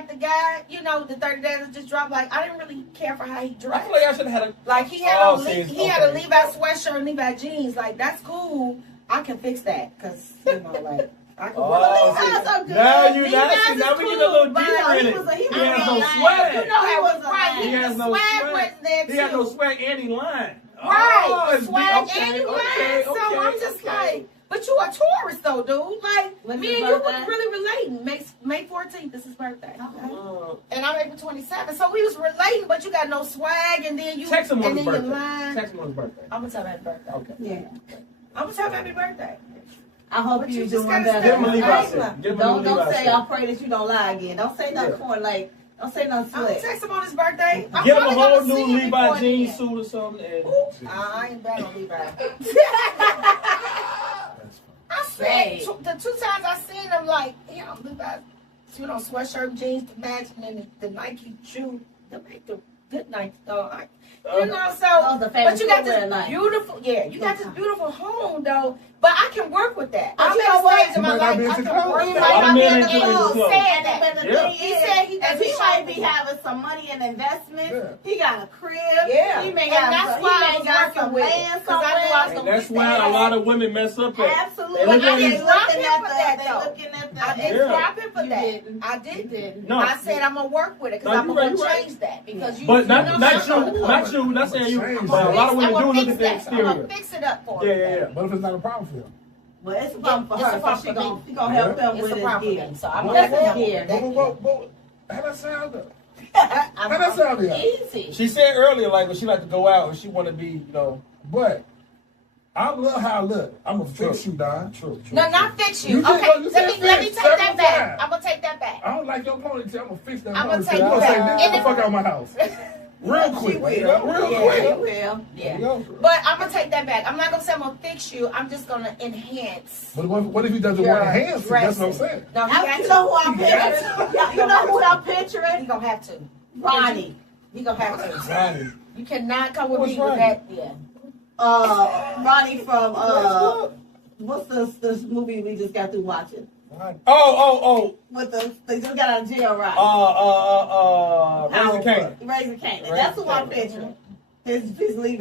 the guy, the 30 days that just dropped. Like I didn't really care for how he I dressed. feel like I should have had a. Like he had Oh, a see, had a okay. Levi sweatshirt and Levi jeans. Like that's cool. I can fix that because like I can work. Oh, on Levi's that. are good. now you Levi's now is we get a cool, little but deeper in he it. was a- he He was has a no lion. swag. You know how was it's a right. lion. He has no swag swag. was there too. He has no swag and he lying. Right, Oh, it's swag okay, and you okay, lying. So I'm just like, but you a tourist though, dude. Like When's me his and you birthday? was really relating. May 14th is his birthday. Uh, And I'm April 27th. So we was relating, but you got no swag, and then you Text him on and his then you birthday. lying. Text him on his birthday. I'm gonna tell him happy birthday. Okay. Yeah. I'm gonna tell him happy birthday. I hope But you you doing just gotta better. Give him a I Levi ain't set. lying. Give him a Don't Levi say set. I pray that you don't lie again. Don't say nothing corny like. Don't say nothing I'm gonna slick. text him on his birthday. I'm Get him a probably whole gonna see new him before Levi jeans then. suit or something. And I ain't bad on Levi. That's I said the 2 times I seen him, like, Levi, sweatshirt, jeans to match, and then the Nike shoe, the good Nike, though. So, Those are famous but you got footwear this Nike. beautiful, you got this beautiful home, though. But I can work with that. But I'm you at know a what? stage in my You might not life be I into can clothes. work He with might lot not of be men in the into clothes. clothes. Said that. But the Yeah. thing He is, said he if does he might be shopping. having some money in investments, Yeah. he got a crib. Yeah. He may And have that's some, why he I may was got working some with it, land 'cause I knew I was somewhere. and that's why a lot of women mess up at. Absolutely. They look But I at didn't these- drop looking him at for the, that, they though. looking at the. I didn't Yeah. drop him for You that. didn't. I You didn't. didn't. No. I said I'm gonna work with it because No, I'm you're gonna right, you're right. change that because you. But you not know, not I'm you, gonna not you, not saying you. Change But a lot of women I'm do gonna look fix at the that. I'm exterior. gonna fix it up for Yeah, him. yeah, yeah. What if it's not a problem for him? Well, it's a problem for It's her. a So problem she for gonna me. she gonna help him It's with a his problem for gear. me, so I'm What- gonna That's help his him gear. with that. How that sound though? I'm- How that sound there? Easy. She said earlier, like when she like to go out and she want to be, But I love how I look. I'm gonna fix you, Don. True. No, not fix You you. just Okay, go- you let me said let me fix take that several back. times. I'm gonna take that back. I don't like your ponytail. I'm gonna fix that I'ma ponytail. take You gonna that say, back. get the And fuck out of my house. Real quick. She will. Real Yeah, quick. she will. There Yeah. you go. But I'm gonna take that back. I'm not gonna say I'm gonna fix you. I'm just gonna enhance. But what if he doesn't your want to enhance it? That's what I'm dressing. saying. No, he You got know who I'm to. He got picturing? to. You know who I'm He picturing? gonna have to. Ronnie. He gonna have to. Ronnie. You cannot come with What's me with Ronnie? that. Yeah. Ronnie from what's this movie we just got through watching? With they just got out of jail, right? Raising Cane. Raising Cane. Raising That's who I'm Cane. picturing. His Levi's.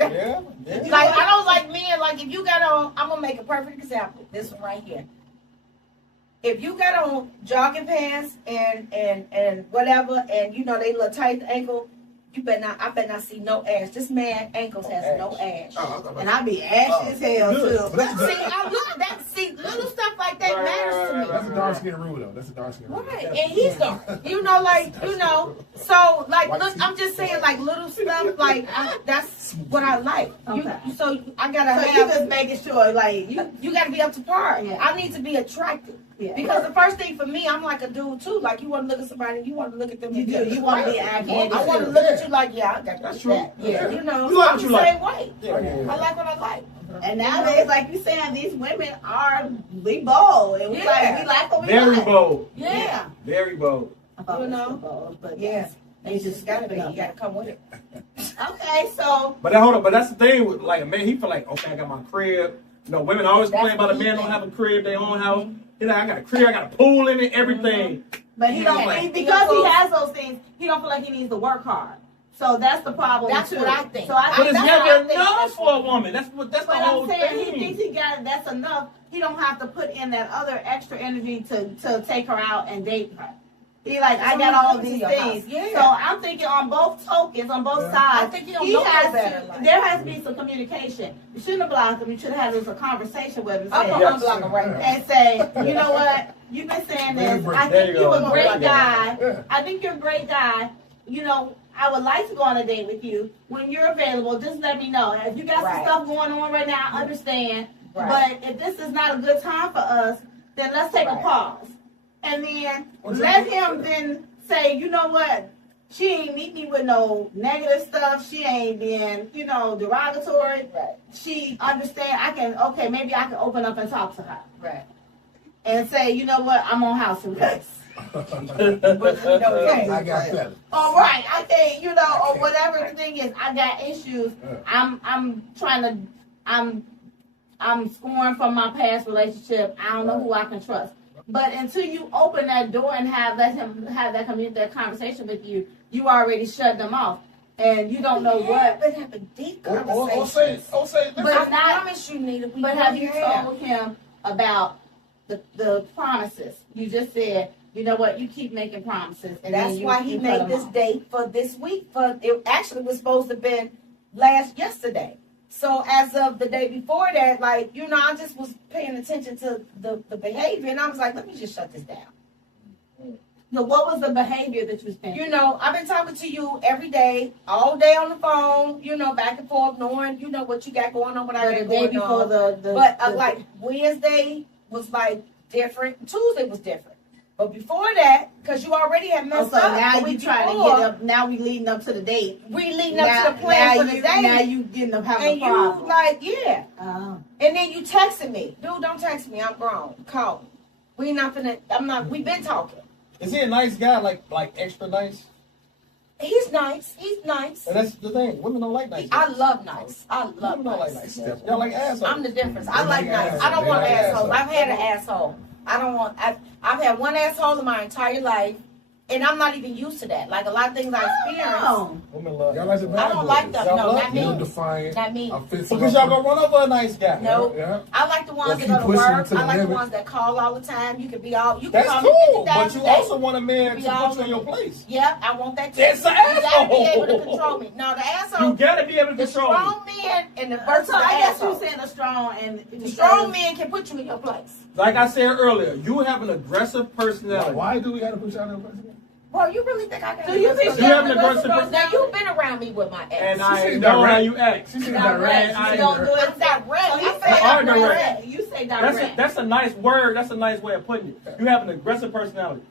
Yeah. Like I don't like men. Like if you got on, I'm gonna make a perfect example. This one right here. If you got on jogging pants and whatever, and you know they little tight ankle, you better not. I better not see no ass. This man ankles has no ass. And I be ashy as hell Good. too. But that's See, I look that. See, little stuff like that matters to me. That's a dark skin rule though. That's a dark skin rule. Right, and he's dark. You know, like, you know, so, like, look, I'm just saying, like, little stuff, like, that's what I like. Okay. So I gotta So you have, just making sure, like, you gotta be up to par. Yeah. I need to be attractive. Yeah. Because the first thing for me, I'm like a dude too. Like, you want to look at somebody, you want to look at them. You do. You want to be active. I want to look at you like, yeah, I got That's that. true. Yeah, you know, You like I'm what you the like. same way. Yeah. I like what I like. And nowadays, like you saying, these women are we bold, and we like what we Very like. bold. Yeah. Very bold. You know? bold, but Yeah. they just gotta be. You gotta come with it. Okay, so But hold on, but that's the thing with like a man, he feel like, okay, I got my crib. You know, women always complain about a man don't have a crib, their own house. He's like, I got a crib, I got a pool in it, everything. but he don't Yeah. because he has those things. He don't feel like he needs to work hard. So that's the problem. That's too. what I think. So I But it's that's never what I think. enough for a woman. That's But the whole I'm saying thing. he thinks he got that's enough. He don't have to put in that other extra energy to take her out and date her. He like, I got all these things. Yeah. So I'm thinking on both tokens, on both sides. I think he don't know has better, to, like. there has to be some communication. You shouldn't have blocked him. You should have had a conversation with him. I'm Say, gonna unblock him right now. and say, you know what? You've been saying this. I There think you you're go. a great Yeah. guy. Yeah. I think you're a great guy. You know, I would like to go on a date with you. When you're available, just let me know. If you got some Right. stuff going on right now, I understand. Right. But if this is not a good time for us, then let's take a Right. pause. And then let him then say, you know what? She ain't meet me with no negative stuff. She ain't been, you know, derogatory. Right. She understand maybe I can open up and talk to her. Right. And say, you know what, I'm on house arrest. But you know, hey, I got that. All right, I think, you know, or whatever the thing is, I got issues. Yeah. I'm scoring from my past relationship. I don't know who I can trust. But until you open that door and let him have that conversation with you, you already shut them off. And you don't know what. But have a deep Or conversation. say, But I not- promise you, Nita, we But will have you have. told him about the promises? You just said, you know what, you keep making promises. And That's then you, why he you cut made them this off. date for this week. It actually was supposed to have been yesterday. So as of the day before that, like, you know, I just was paying attention to the behavior, and I was like, let me just shut this down. So what was the behavior that you was thinking? You know, I've been talking to you every day, all day on the phone, you know, back and forth, knowing, you know, what you got going on, what I But got the day going before on. the Like, Wednesday was, like, different. Tuesday was different. But before that, because you already had messed so up. now the you week trying to before, get up. Now we leading up to the date. We leading up to the plan now for the you, day. Now you getting up having and a problem. you like, yeah. Oh. And then you texting me. Dude, don't text me. I'm grown. Call me. We've been talking. Is he a nice guy, like extra nice? He's nice. He's nice. And that's the thing. Women don't like nice. I love nice. I love Women don't like nice. nice. Y'all like assholes. I'm the difference. I like They nice. like I don't want assholes. assholes. I've had an asshole. I've had one asshole in my entire life, and I'm not even used to that. Like a lot of things I experience. Oh. Women love Y'all like the I bad don't boys. like them. Y'all No, love not Little me. defiant. Not me. Offensive. because y'all gonna run over a nice guy. No. Yeah. I like the Or ones keep that go to pushing work. to the I like the limit. ones that call all the time. You can be all. You can That's call me cool, 50 but times you a day. also want a man Be to all put you in your over. place. Yep, I want that too. That's an You gotta be asshole. able to control me. No, the asshole. You gotta be able to The control me. strong men and the versus So the I guess asshole. you saying a strong and The strong men can put you in your place. Like I said earlier, you have an aggressive personality. Why do we gotta put y'all in the person? Well, you really think I can? Do you think You have an aggressive Now you've been around me with my ex. And She I said know how direct. you act. She said Direct. direct. I you don't do it. I'm direct. So you I say feel are like direct. You say direct. That's a nice word. That's a nice way of putting it. You have an aggressive personality.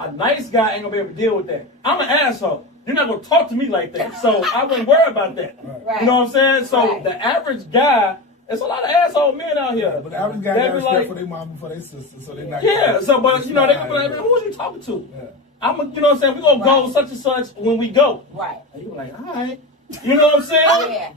A nice guy ain't gonna be able to deal with that. I'm an asshole. You're not gonna talk to me like that. So I wouldn't worry about that. Right. You know what I'm saying? So Right. the average guy, there's a lot of asshole men out here. But the average guy They got be respect like, for their mom and for their sister, so they're not. yeah. So, but you know, they gonna gonna be like, who are you talking to? Yeah. You know what I'm saying? We're gonna go Right. such and such when we go. Right. And you be like, all right. You know what I'm saying? Yeah.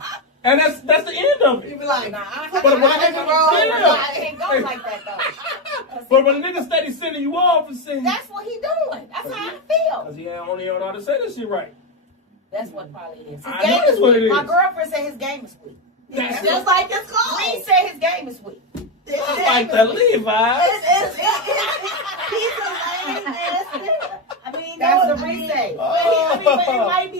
And that's the end of You it. be like, Nah, I But when ain't niggas- wrong. yeah. I ain't go like that though. But when a nigga steady sending you off and saying, That's what he doing. That's how I feel. cause he only don't know how to say this shit right. That's what probably it is. His I game know that's what it is. My girlfriend said his game is weak. That's just like this call. Reed said his game is weak. I like the Levi's. He's a lame ass nigga. I mean, That's no, the I mean, reason. but it might be.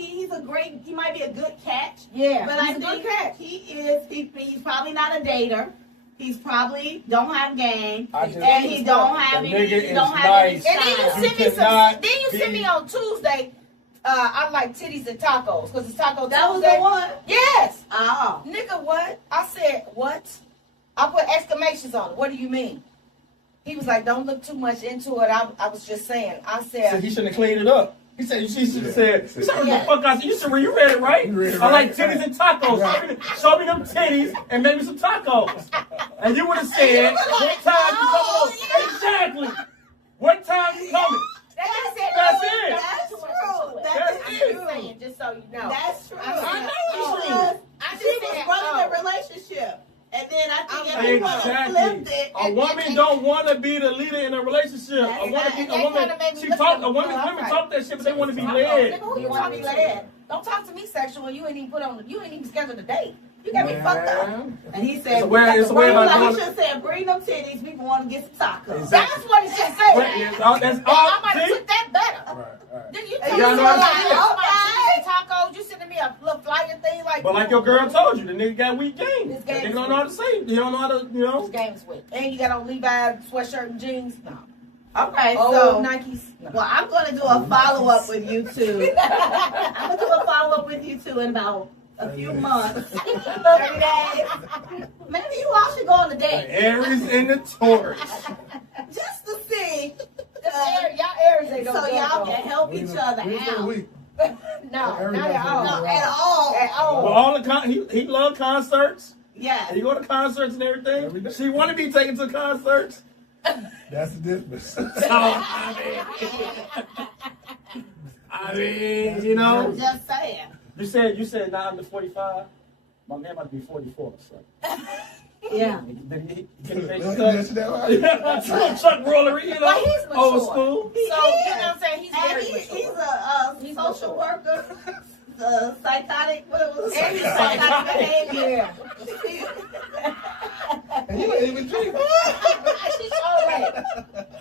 He might be a good catch. Yeah, But he's I a good think catch. he's probably not a dater. He's probably don't have game, I just- and he don't have The any. nigga He don't is have any nice. And then you style. sent me some. cannot Then you sent be- me on Tuesday. I like titties and tacos because it's Taco That was Tuesday. the one. Yes, Oh, nigga. What? I said what? I put exclamations on it. What do you mean? He was like, "Don't look too much into it." I was just saying. I Said said, he shouldn't have cleaned it up. He said she should have said, Yeah. "Shut the fuck out." You should you read it right. You read it I like right. titties and tacos. Show me them titties and make me some tacos. And you would have said, "What time you coming over?" Exactly. What time you coming? "That's it." That's it. that's true. That's I'm it. just saying, just so you know. That's true. I know it's true. I She just was said, running oh. the relationship, and then I think if he would have Exactly. flipped it, A woman don't want to be the leader in a relationship. That's A right. woman, That kinda made me she look talk. at A him. woman, Oh, women right. talk that shit, but they want to be Nigga, led. who you You wanna talking be to? led. Don't talk to me sexual. You ain't even you ain't even scheduled a date. You got me fucked up. Man. and he It's said, a way- it's a way he about was like, doing he it. should have said, "Bring them titties. We want to get some tacos." Exactly. That's what he should say. That's I all. might have See? took that better. Right. Then you Hey, told y'all me know like, what I'm saying? oh my tacos. You sending me a little flyer thing like. But like your girl told you, the nigga got weak game. His The game nigga don't know how to say. He don't know how to, you know. This game's with. And you got on Levi sweatshirt and jeans. No. Okay, Oh, so Nikes. No. well, I'm going to do a follow up with you two. I'm going to do a follow up with you two in about a few months, 30 days. Maybe you all should go on a date Aries and the Taurus. just to see. Y'all Aries ain't So gonna y'all go. can help each other out. No, not at all. No, at all. At all. Well, all the he love concerts. Yes. He go to concerts and Every day. everything. She want to be taken to concerts. That's the difference. So, I mean, you know. I'm just saying. You said not under 45. My man might be 44. So. Yeah. Then he can make That's that Chuck Rollery, you know. But he's mature. Old school. So, you know what I'm saying? He's And very he's mature. a He's social mature. worker, the psychotic, what was it? And he's Psychotic behavior. And you ain't even drink. She's all right.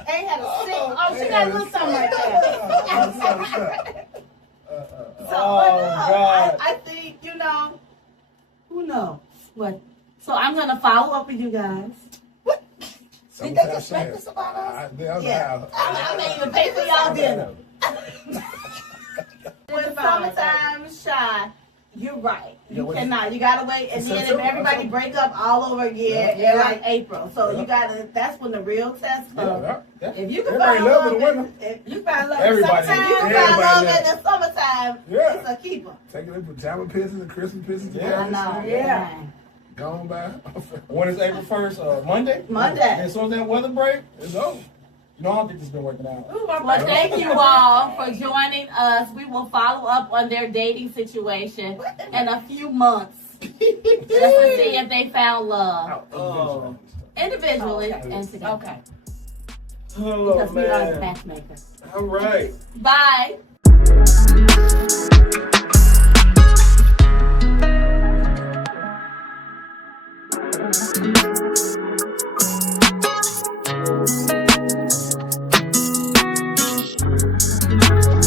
Ain't had a sick. Oh, she got a little something like that. So, Oh, but no, God. I think, you know, who knows what. So I'm going to follow up with you guys. Did they just make this about us? Yeah. I may even pay for y'all dinner. When summertime shy, you're right. You cannot. You gotta wait, and then if everybody break up all over again in like April, so you gotta. That's when the real test comes. If you can Everybody find love love, it in the winter. if you find love in Everybody. summertime, you Everybody find love love in the summertime. Yeah. It's a keeper. Taking them pajama pieces and Christmas pieces. Yeah. I know. Yeah. Gone by. When is April 1st? Monday? Monday. And as soon as that weather break, It's over. you know, I don't think this has been working out. Ooh, my Well, brother. thank you all for joining us. We will follow up on their dating situation in a few months, just to see if they found love Oh, individually Okay. and together. Okay. oh Because we are the man. matchmakers. All right. Bye.